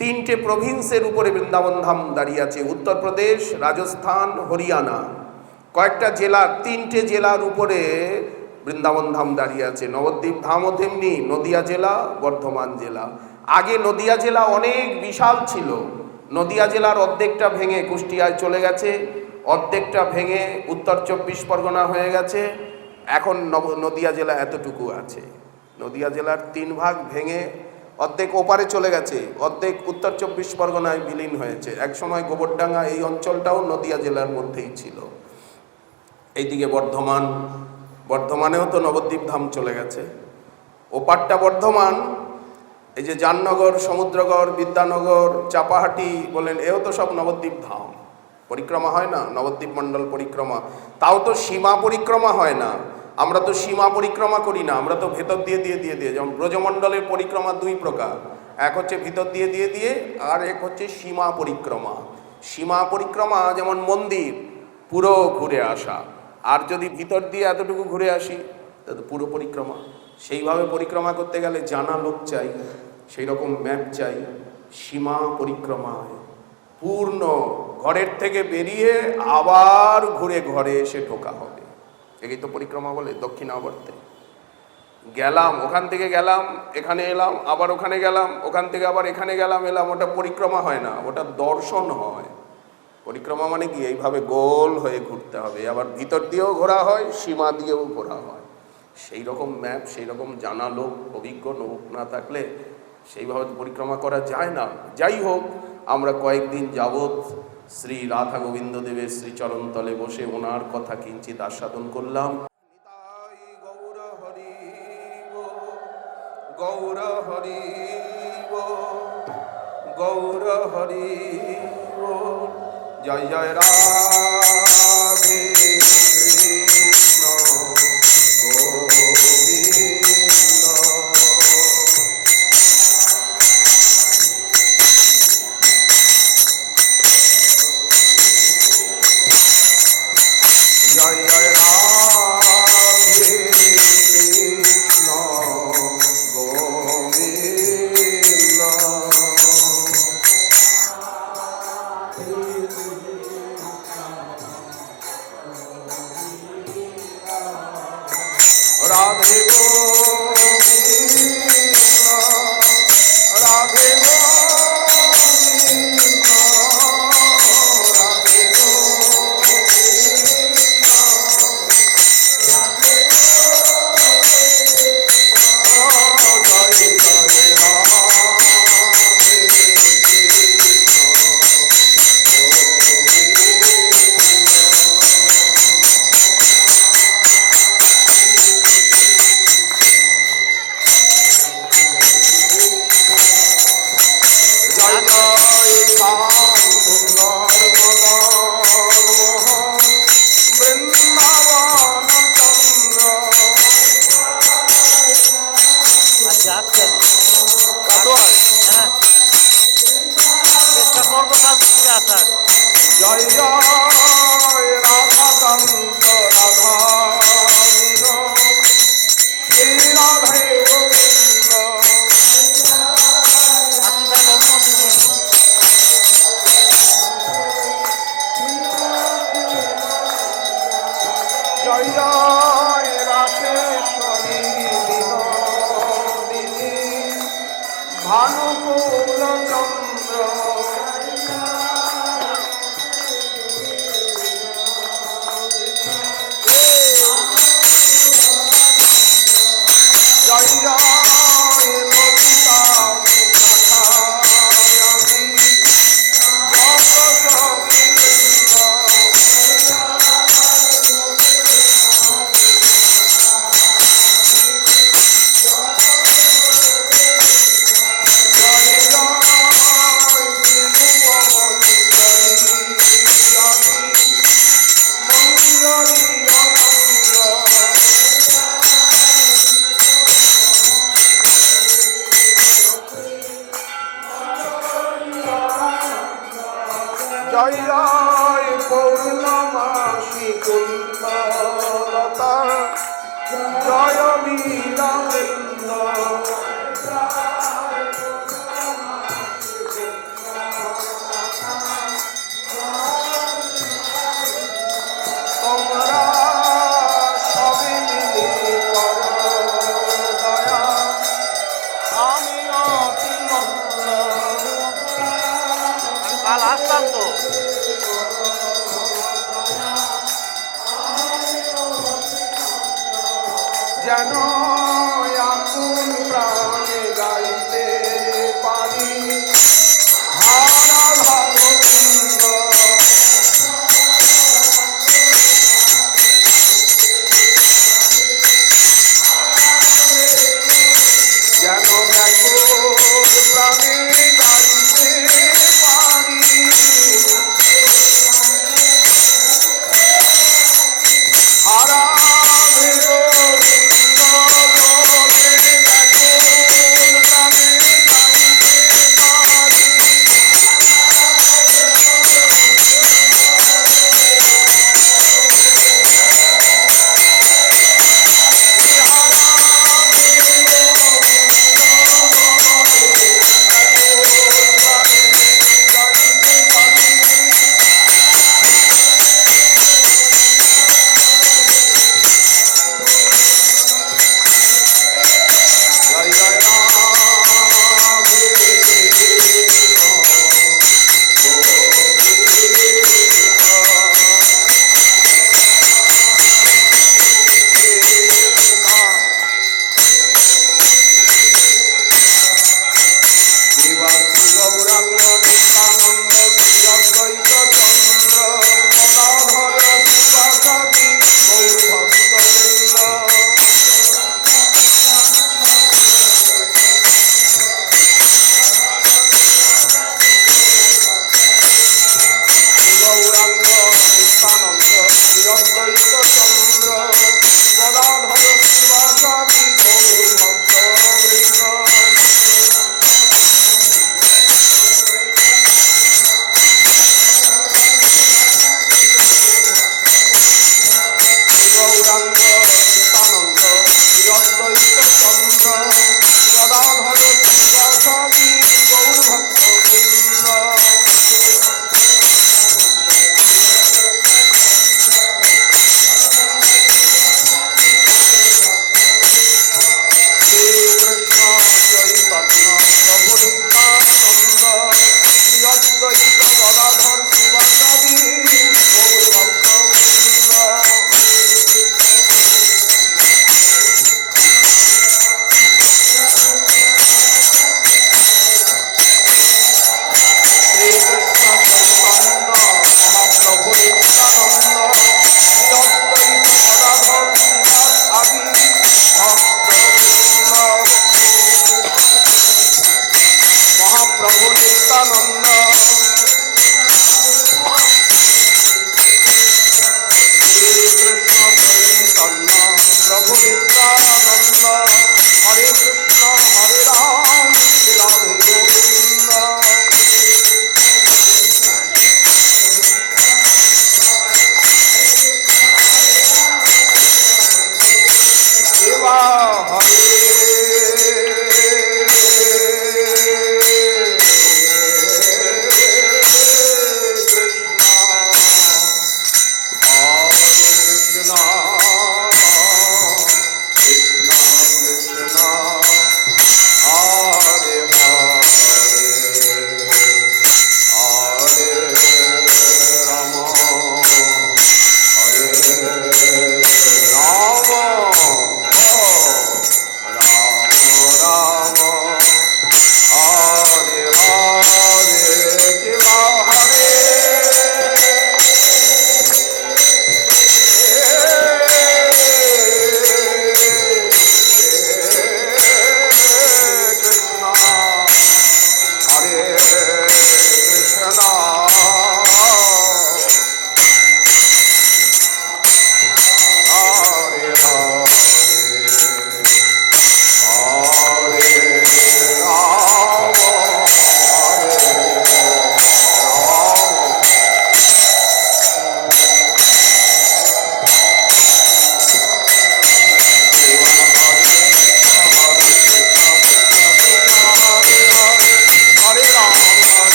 3টে প্রভিন্সের উপরে বৃন্দাবন ধাম দাঁড়িয়ে আছে, উত্তরপ্রদেশ, রাজস্থান, হরিয়ানা, কয়েকটা জেলা, 3টে জেলার উপরে বৃন্দাবন ধাম দাঁড়িয়ে আছে। নবদ্বীপ ধামও তেমনি, নদিয়া জেলা, বর্ধমান জেলা। আগে নদিয়া জেলা অনেক বিশাল ছিল, নদিয়া জেলার অর্ধেকটা ভেঙে কুষ্টিয়ায় চলে গেছে, অর্ধেকটা ভেঙে উত্তর 24 পরগনা হয়ে গেছে। এখন নদিয়া জেলা এতটুকু আছে। নদিয়া জেলার 3 ভাগ ভেঙে অর্ধেক ওপারে চলে গেছে, অর্ধেক উত্তর 24 পরগনায় বিলীন হয়েছে। একসময় গোবরডাঙ্গা এই অঞ্চলটাও নদিয়া জেলার মধ্যেই ছিল। এইদিকে বর্ধমান, বর্ধমানেও তো নবদ্বীপ ধাম চলে গেছে। ওপারটা বর্ধমান, এই যে জামনগর, সমুদ্রগড়, বিদ্যানগর, চাপাহাটি বলেন, এও তো সব নবদ্বীপ ধাম। পরিক্রমা হয় না, নবদ্বীপ মণ্ডল পরিক্রমা, তাও তো সীমা পরিক্রমা হয় না। আমরা তো সীমা পরিক্রমা করি না, আমরা তো ভেতর দিয়ে দিয়ে দিয়ে দিয়ে, যেমন ব্রজমণ্ডলের পরিক্রমা 2 প্রকার, এক হচ্ছে ভিতর দিয়ে দিয়ে দিয়ে, আর এক হচ্ছে সীমা পরিক্রমা। সীমা পরিক্রমা যেমন মন্দির পুরো ঘুরে আসা, আর যদি ভিতর দিয়ে এতটুকু ঘুরে আসি তাহলে পুরো পরিক্রমা। সেইভাবে পরিক্রমা করতে গেলে জানা লোক চাই, সেই রকম ম্যাপ চাই। সীমা পরিক্রমায় পূর্ণ ঘরের থেকে বেরিয়ে আবার ঘুরে ঘরে এসে ঢোকা হবে, একেই তো পরিক্রমা বলে। দক্ষিণাবর্তে গেলাম, ওখান থেকে গেলাম, এখানে এলাম, আবার ওখানে গেলাম, ওখান থেকে আবার এখানে গেলাম এলাম, ওটা পরিক্রমা হয় না, ওটা দর্শন হয়। পরিক্রমা মানে কি, এইভাবে গোল হয়ে ঘুরতে হবে, আবার ভিতর দিয়েও ঘোরা হয়, সীমা দিয়েও ঘোরা হয়। সেই রকম ম্যাপ, সেই রকম জানা লোক, অভিজ্ঞ লোক না থাকলে সেইভাবে পরিক্রমা করা যায় না। যাই হোক, আমরা কয়েকদিন যাবৎ শ্রী রাধা গোবিন্দ দেবের শ্রীচরণতলে বসে ওনার কথা কিঞ্চিত আস্বাদন করলাম। নিতাই গৌর হরি। গৌর হরি বল, গৌর হরি বল। জয় জয় রাধে কৃষ্ণ গোবিন্দ। জয় জয় রাধে কৃষ্ণ গোবিন্দ। রাধে গোবিন্দ, রাধে গোবিন্দ, রাধে গোবিন্দ। জয় জয় রাধে কৃষ্ণ জয় জয় শ্যাম সুন্দর মদন মোহন বৃন্দাবন চন্দ্র। আচ্ছা আসছি আমি হ্যাঁ চেষ্টা করবো কাল থেকে আসার। জয় জয় রাধাকান্ত রাধাবিন শ্রী রাধে গোবিন্দ। আসি তাহলে অনুমতি নিয়ে। জয় জয় রাসেশ্বরী বিনোদিনী ভানুকুল চন্দ্র। জয় জয় ললিতা বিশাখায়াতি জগৎ জয় জয় পৌর্ণমাসী কুন্দলতা জয় বীরবৃন্দ। তোমরা সবে মিলে করো দয়া, আমি অতি মগ্ন। আমি কাল আসতাম তো। যেন আকুল প্রাণে গাইতে পারি হারা ভাগবৃন্দ। যেন ব্যাকুল প্রাণে গাইতে পারি হারা গোবিন্দ গোবিন্দ।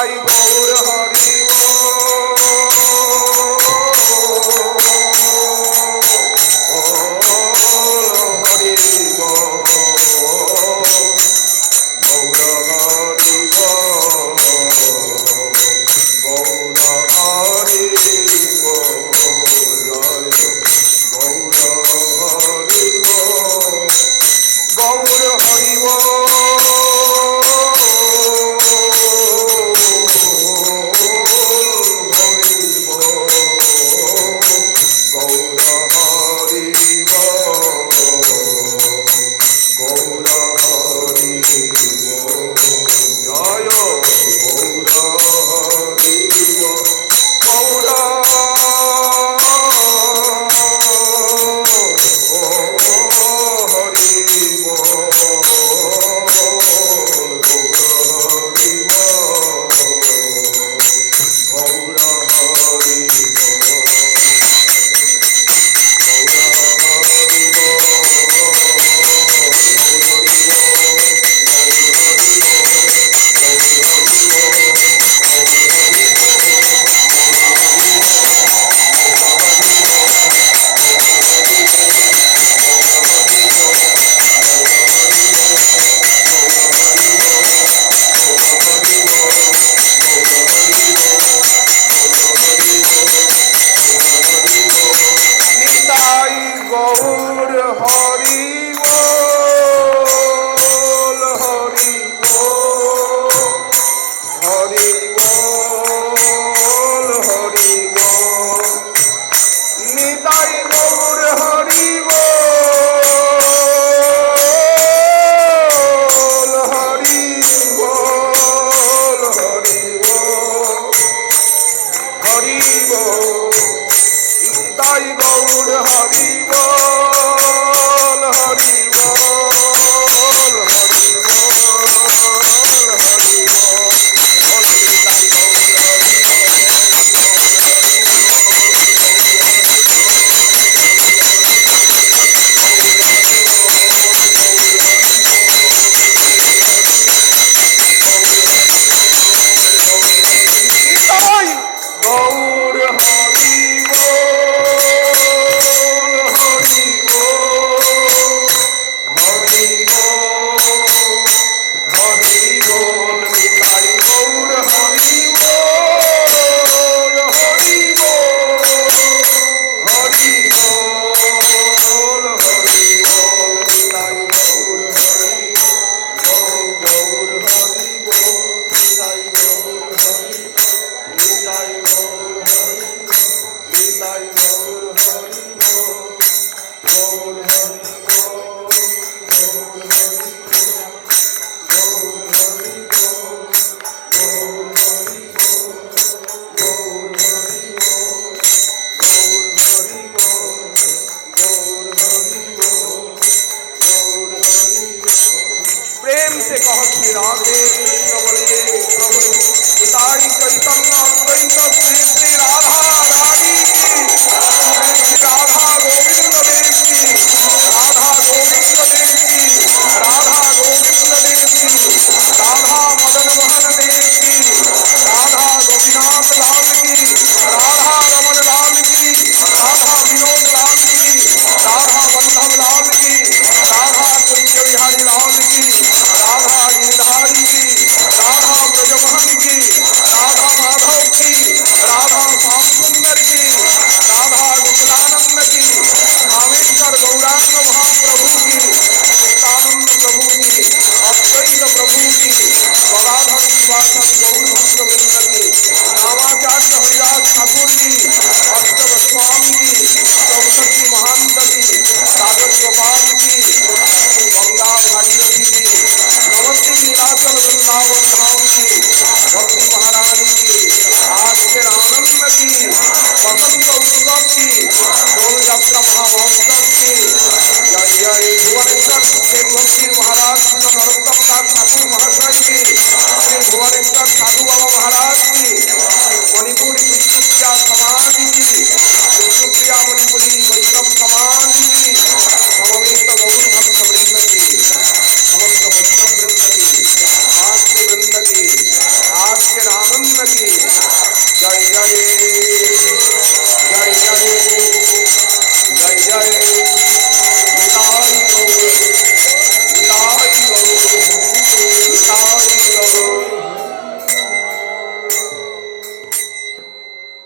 গাইব